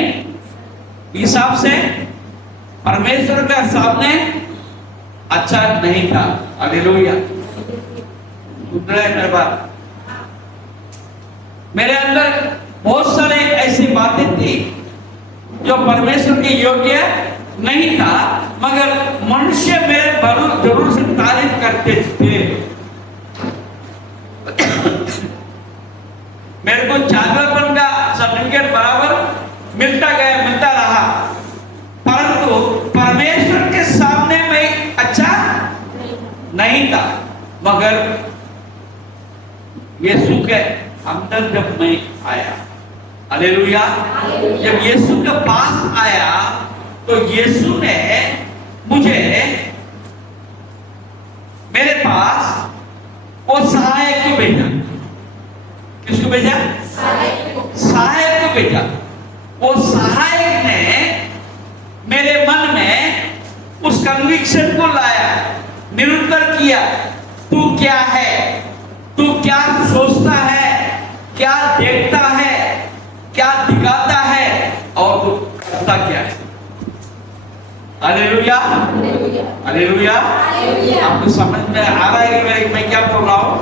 हिसाब से परमेश्वर के सामने अच्छा नहीं था, हालेलुया। मेरे बात, मेरे अंदर बहुत सारे ऐसी बातें थी जो परमेश्वर के योग्य नहीं था, मगर मनुष्य मेरे जरूर से तारीफ करते थे। मेरे को जागरपन का सर्टिफिकेट बराबर मिलता गया, मिलता रहा, परंतु परमेश्वर के सामने मैं अच्छा नहीं था, मगर यीशु के अंदर जब मैं आया, हालेलुया, जब यीशु के पास आया तो यीशु ने मुझे मेरे पास वो सहायक को भेजा। किसको भेजा? सहायक को भेजा। वो सहायक ने मेरे मन में उस कन्विक्शन को लाया, निरुत्तर किया, तू क्या है, तू क्या सोचता है, क्या देखता है, क्या दिखाता है, और तू करता क्या है। Hallelujah, hallelujah. आपको समझ में आ रहा है कि मैं क्या बोल रहा हूं?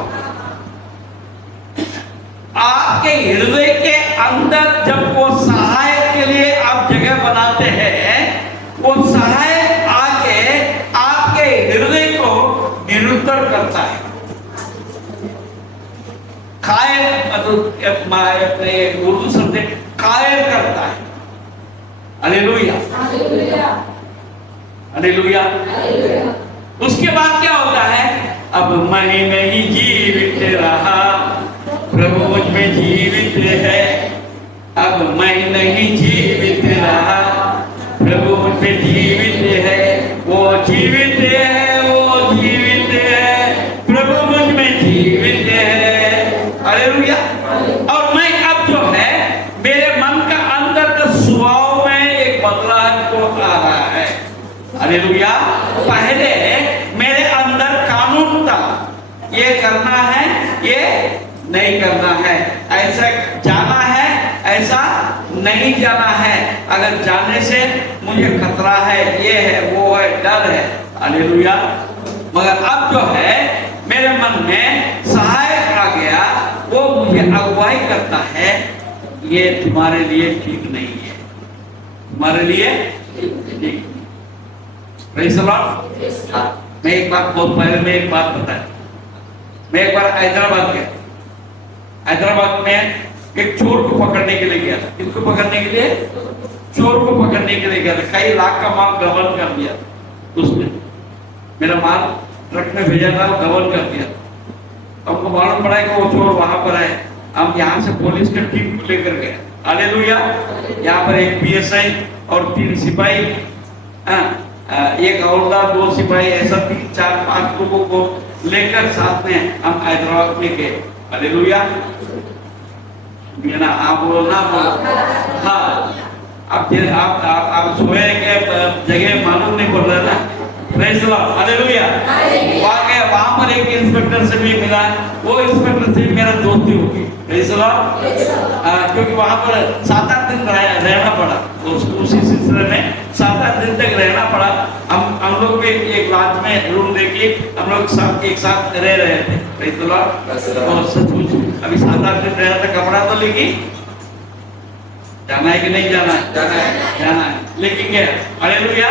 आपके हृदय के अंदर जब वो सहायक के लिए आप जगह बनाते हैं, वो सहायक आके आपके हृदय को निरुत्तर करता है, कायल, अपने उर्दू शब्द कायल करता है। Hallelujah, hallelujah. उसके बाद क्या होता है? अब मैं नहीं जीवित रहा, प्रभु मुझ में जीवित है। अब मैं नहीं जीवित रहा, प्रभु मुझ में जीवित है। वो जीवित है, वो जीवित है, प्रभु मुझ में जीवित है। हालेलुया। और मैं अब जो है मेरे मन का अंदर का स्वभाव में एक बदलाव को आ रहा है। हालेलुया। पहले मेरे अंदर कानून था, ये करना है, ये नहीं करना है, ऐसा जाना है, ऐसा नहीं जाना है, अगर जाने से मुझे खतरा है, ये है, वो है, डर है। हालेलुया। मगर अब जो है मेरे मन में सहायक आ गया, वो मुझे अगुवाई करता है, ये तुम्हारे लिए ठीक नहीं है, तुम्हारे लिए ठीक नहीं। Praise the Lord. मैं एक बात बहुत पहले में एक बात बताया, मैं एक बार हैदराबाद गया, हैदराबाद में एक चोर को पकड़ने के लिए गया था। किसको पकड़ने के लिए? चोर को पकड़ने के लिए गया था। कई लाख का माल गबन कर दिया उसने, मेरा माल ट्रक में भेजा था, वो गबन कर दिया। हमको मालूम पड़ा कि वो चोर वहां पर है, हम यहाँ से पुलिस के टीम को लेकर गए। हालेलुया। यहाँ पर एक पीएसआई और 3 सिपाही, एक हवलदार, 2 सिपाही, ऐसा 3, 4, 5 लोगों को लेकर साथ में हम हैदराबाद में गए। हालेलुया। ना आप बोलो, ना बोलो। हाँ, आप सोए के जगह मालूम नहीं पड़ रहा ना। Praise the Lord. हालेलुया। वहां पर एक इंस्पेक्टर से भी मिला, वो इंस्पेक्टर से मेरा दोस्ती होगी। Praise the Lord. क्योंकि वहां पर 7-8 दिन रहना पड़ा, उसी सिलसिले में 7-8 दिन तक रहना पड़ा। हम लोग भी एक लॉज में रूम लेके हम लोग सब एक साथ रह रहे थे। Praise the Lord. और सचमुच अभी 7-8 दिन रहना था, कपड़ा तो लेके जाना है कि नहीं जाना है? जाना है, लेकिन क्या? हालेलुया।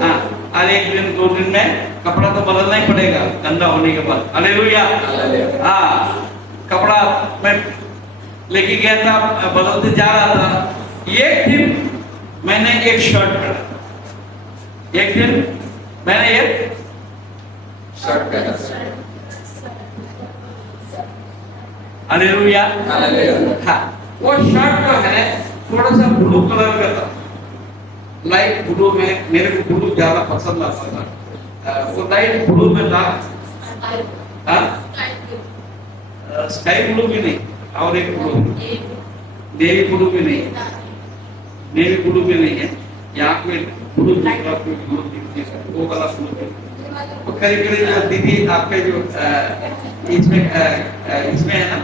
हाँ, और 1 दिन 2 दिन में कपड़ा तो बदलना ही पड़ेगा गंदा होने के बाद। हालेलुया। हाँ, कपड़ा मैं लेके गया था, बदलते जा रहा था। एक दिन मैंने एक शर्ट पहना, एक दिन मैंने एक शर्ट पहना। हालेलुया। हालेलुया। हाँ, वो शर्ट जो है थोड़ा सा ब्लू कलर का था, लाइट ब्लू में। मेरे को ब्लू ज्यादा पसंद आता था। वो लाइट ब्लू में था। स्काई ब्लू भी नहीं, और एक ब्लू, नेवी ब्लू भी नहीं, नेवी ब्लू भी नहीं है। यहाँ पे ब्लू दिख रहा, कोई ब्लू दिखती है, वो वाला ब्लू। वो करीब करीब जो दीदी आपके जो इसमें है ना,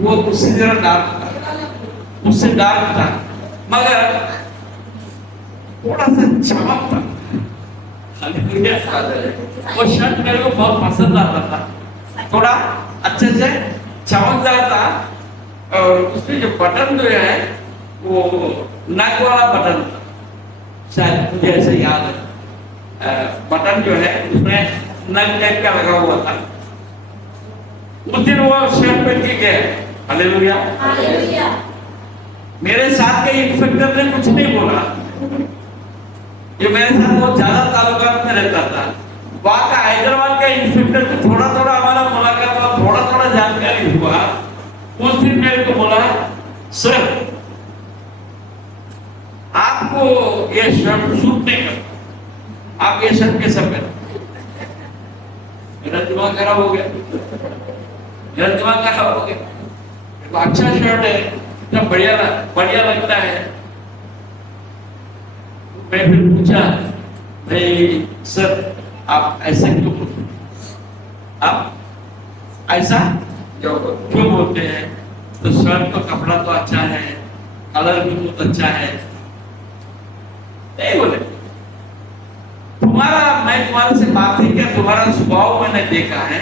वो उससे जरा डार्क था, उससे डार्क था, मगर थोड़ा सा चमक था। वो शर्ट मेरे को बहुत पसंद आता था, थोड़ा अच्छे से चमकदार था। और उसमें जो बटन जो है वो नग वाला बटन था, शायद मुझे ऐसे याद है। बटन जो है उसमें नग टाइप का लगा हुआ था। उस दिन वो शर्ट पहन के गए। हालेलुया। हालेलुया। मेरे साथ के इंस्पेक्टर ने कुछ नहीं बोला, जो मेरे साथ बहुत ज्यादा ताल्लुकात में रहता था। वहां का हैदराबाद का इंस्पेक्टर को थोड़ा थोड़ा हमारा मुलाकात हुआ, थोड़ा थोड़ा जानकारी हुआ। उस दिन मेरे को बोला, सर आपको ये शर्ट सूट नहीं करता, आप ये शर्ट कैसे पहने? मेरा दिमाग खराब हो गया, मेरा दिमाग खराब हो गया। तो अच्छा शर्ट है, इतना बढ़िया लगता है। मैं फिर पूछा, भाई सर आप ऐसा क्यों बोलते हैं? आप ऐसा क्यों बोलते हैं? तो शर्ट तो कपड़ा तो अच्छा है, कलर भी बहुत अच्छा है। नहीं बोले, मैं तुम्हारे से बात नहीं किया, तुम्हारा स्वभाव मैंने देखा है।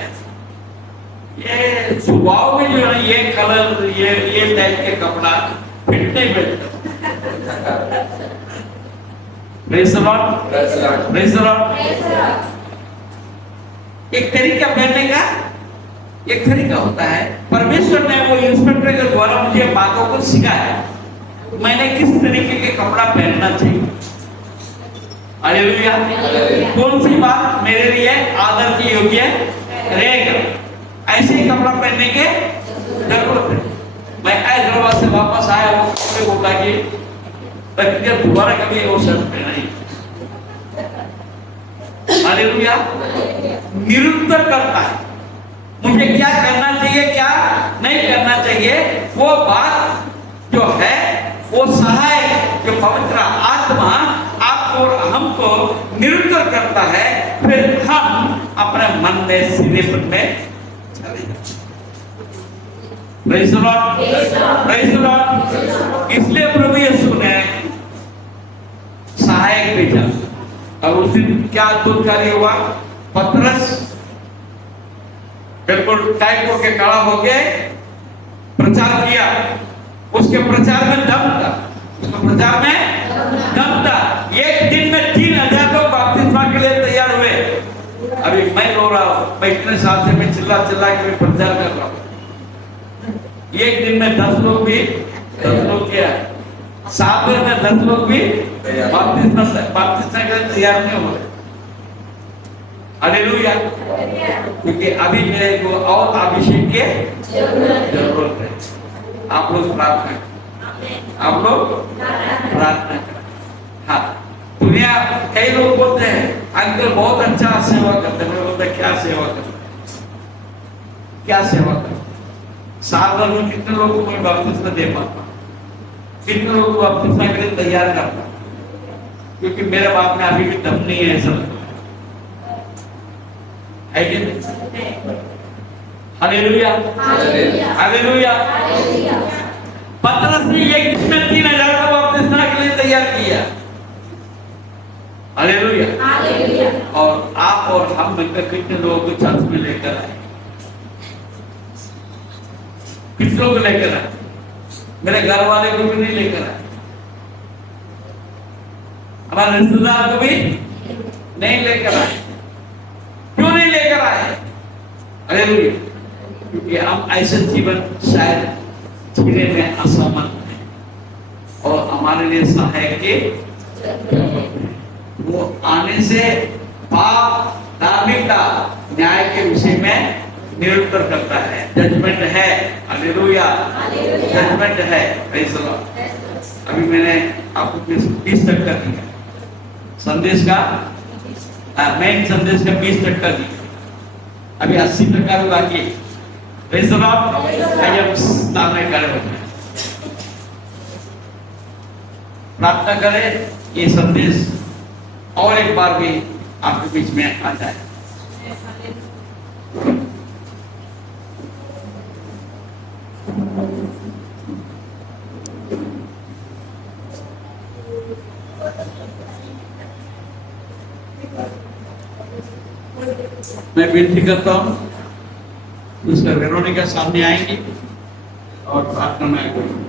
ये स्वभाव में जो है ये कलर, ये टाइप के कपड़ा फिट नहीं बैठता। Praise the Lord, praise the Lord. एक तरीका पहनने का एक तरीका होता है। परमेश्वर ने वो इंस्पेक्टर के द्वारा मुझे बातों को सिखाया, मैंने किस तरीके के कपड़ा पहनना चाहिए। हालेलुया। कौन सी बात मेरे लिए आदर की योग्य रहेगा, ऐसे ही कपड़ा पहनने के जरूरत है। मैं हैदराबाद से वापस आया, वो कपड़े को उठा के दोबारा कभी वो शर्ट पहना ही। हालेलुया। निरुत्तर करता है मुझे क्या करना चाहिए, क्या नहीं करना चाहिए। वो बात जो है वो सहायक, जो पवित्र आत्मा आपको और हमको निरुत्तर करता है, फिर हम अपने मन में सीधे पर में चले जाते। Praise the Lord, praise the Lord. इसलिए प्रभु यीशु ने सहायक भेजा। और उस दिन क्या अद्भुत कार्य हुआ? पतरस बिल्कुल टाइट होके खड़ा होके प्रचार किया। उसके प्रचार में दम था, उसके प्रचार में दम था। एक दिन में 3000 लोग बपतिस्मा के लिए तैयार हुए। अभी मैं रो रहा हूँ, मैं इतने साल से मैं चिल्ला चिल्ला के प्रचार कर रहा हूँ। एक दिन में 10 लोग भी 10 लोग क्या, 7 दिन में 10 लोग भी बपतिस्मा के लिए तैयार नहीं हो रहे। हालेलुया। क्योंकि अभी मेरे को और अभिषेक के जरूरत है। आप लोग प्रार्थना करें, आप लोग प्रार्थना करें। हाँ, दुनिया कई लोग बोलते हैं अंकल बहुत अच्छा सेवा करते हैं। मैं बोलता क्या सेवा करते, क्या सेवा करते? साल भर में कितने लोगों को मैं बपतिस्मा दे पाता, कितने लोगों को बपतिस्मा के लिए तैयार करता? क्योंकि मेरे बाप में अभी भी दम नहीं है ऐसा है कि नहीं? Hallelujah, hallelujah. पतरस ने एक दिन में 3000 को बपतिस्मा के लिए तैयार किया। हालेलुया। और आप और हम मिलकर कितने लोगों को चर्च में लेकर आए? कितने लोग लेकर आए? मेरे घर वाले को भी नहीं लेकर आए, हमारे रिश्तेदार को भी नहीं लेकर आए। क्यों नहीं लेकर आए? हालेलुया। क्योंकि हम ऐसे जीवन शायद जीने में असमर्थ हैं और हमारे लिए सहायक के वो आने से पाप धार्मिकता न्याय के विषय में निरुत्तर करता है, जजमेंट है। हालेलुया, जजमेंट है। Praise the Lord. अभी मैंने आपको 20 तक कर दिया संदेश का, मेन संदेश का 20 तक कर दिया, अभी 80% भी बाकी है। Praise the Lord. आइए हम स्थान में खड़े होते हैं, प्रार्थना करें ये संदेश और एक बार भी आपके बीच में आ जाए। मैं विनती करता हूँ मिस्टर वेरोनिका सामने आएंगे और प्रार्थना में आएंगे।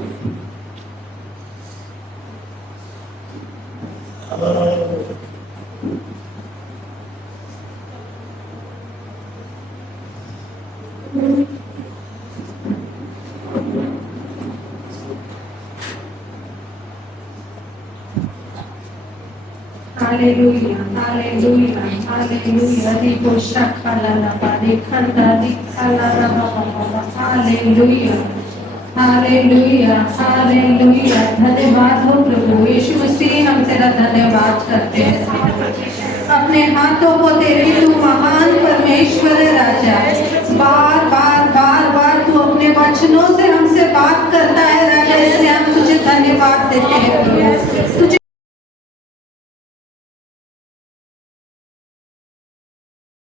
Hallelujah, hallelujah, hallelujah. Rico shakala la bade khanda di kala la baba. Hallelujah, hallelujah, hallelujah. धन्यवाद हो प्रभु यीशु मसीह, हम तेरा धन्यवाद करते हैं। अपने हाथों को तेरे तू महान परमेश्वर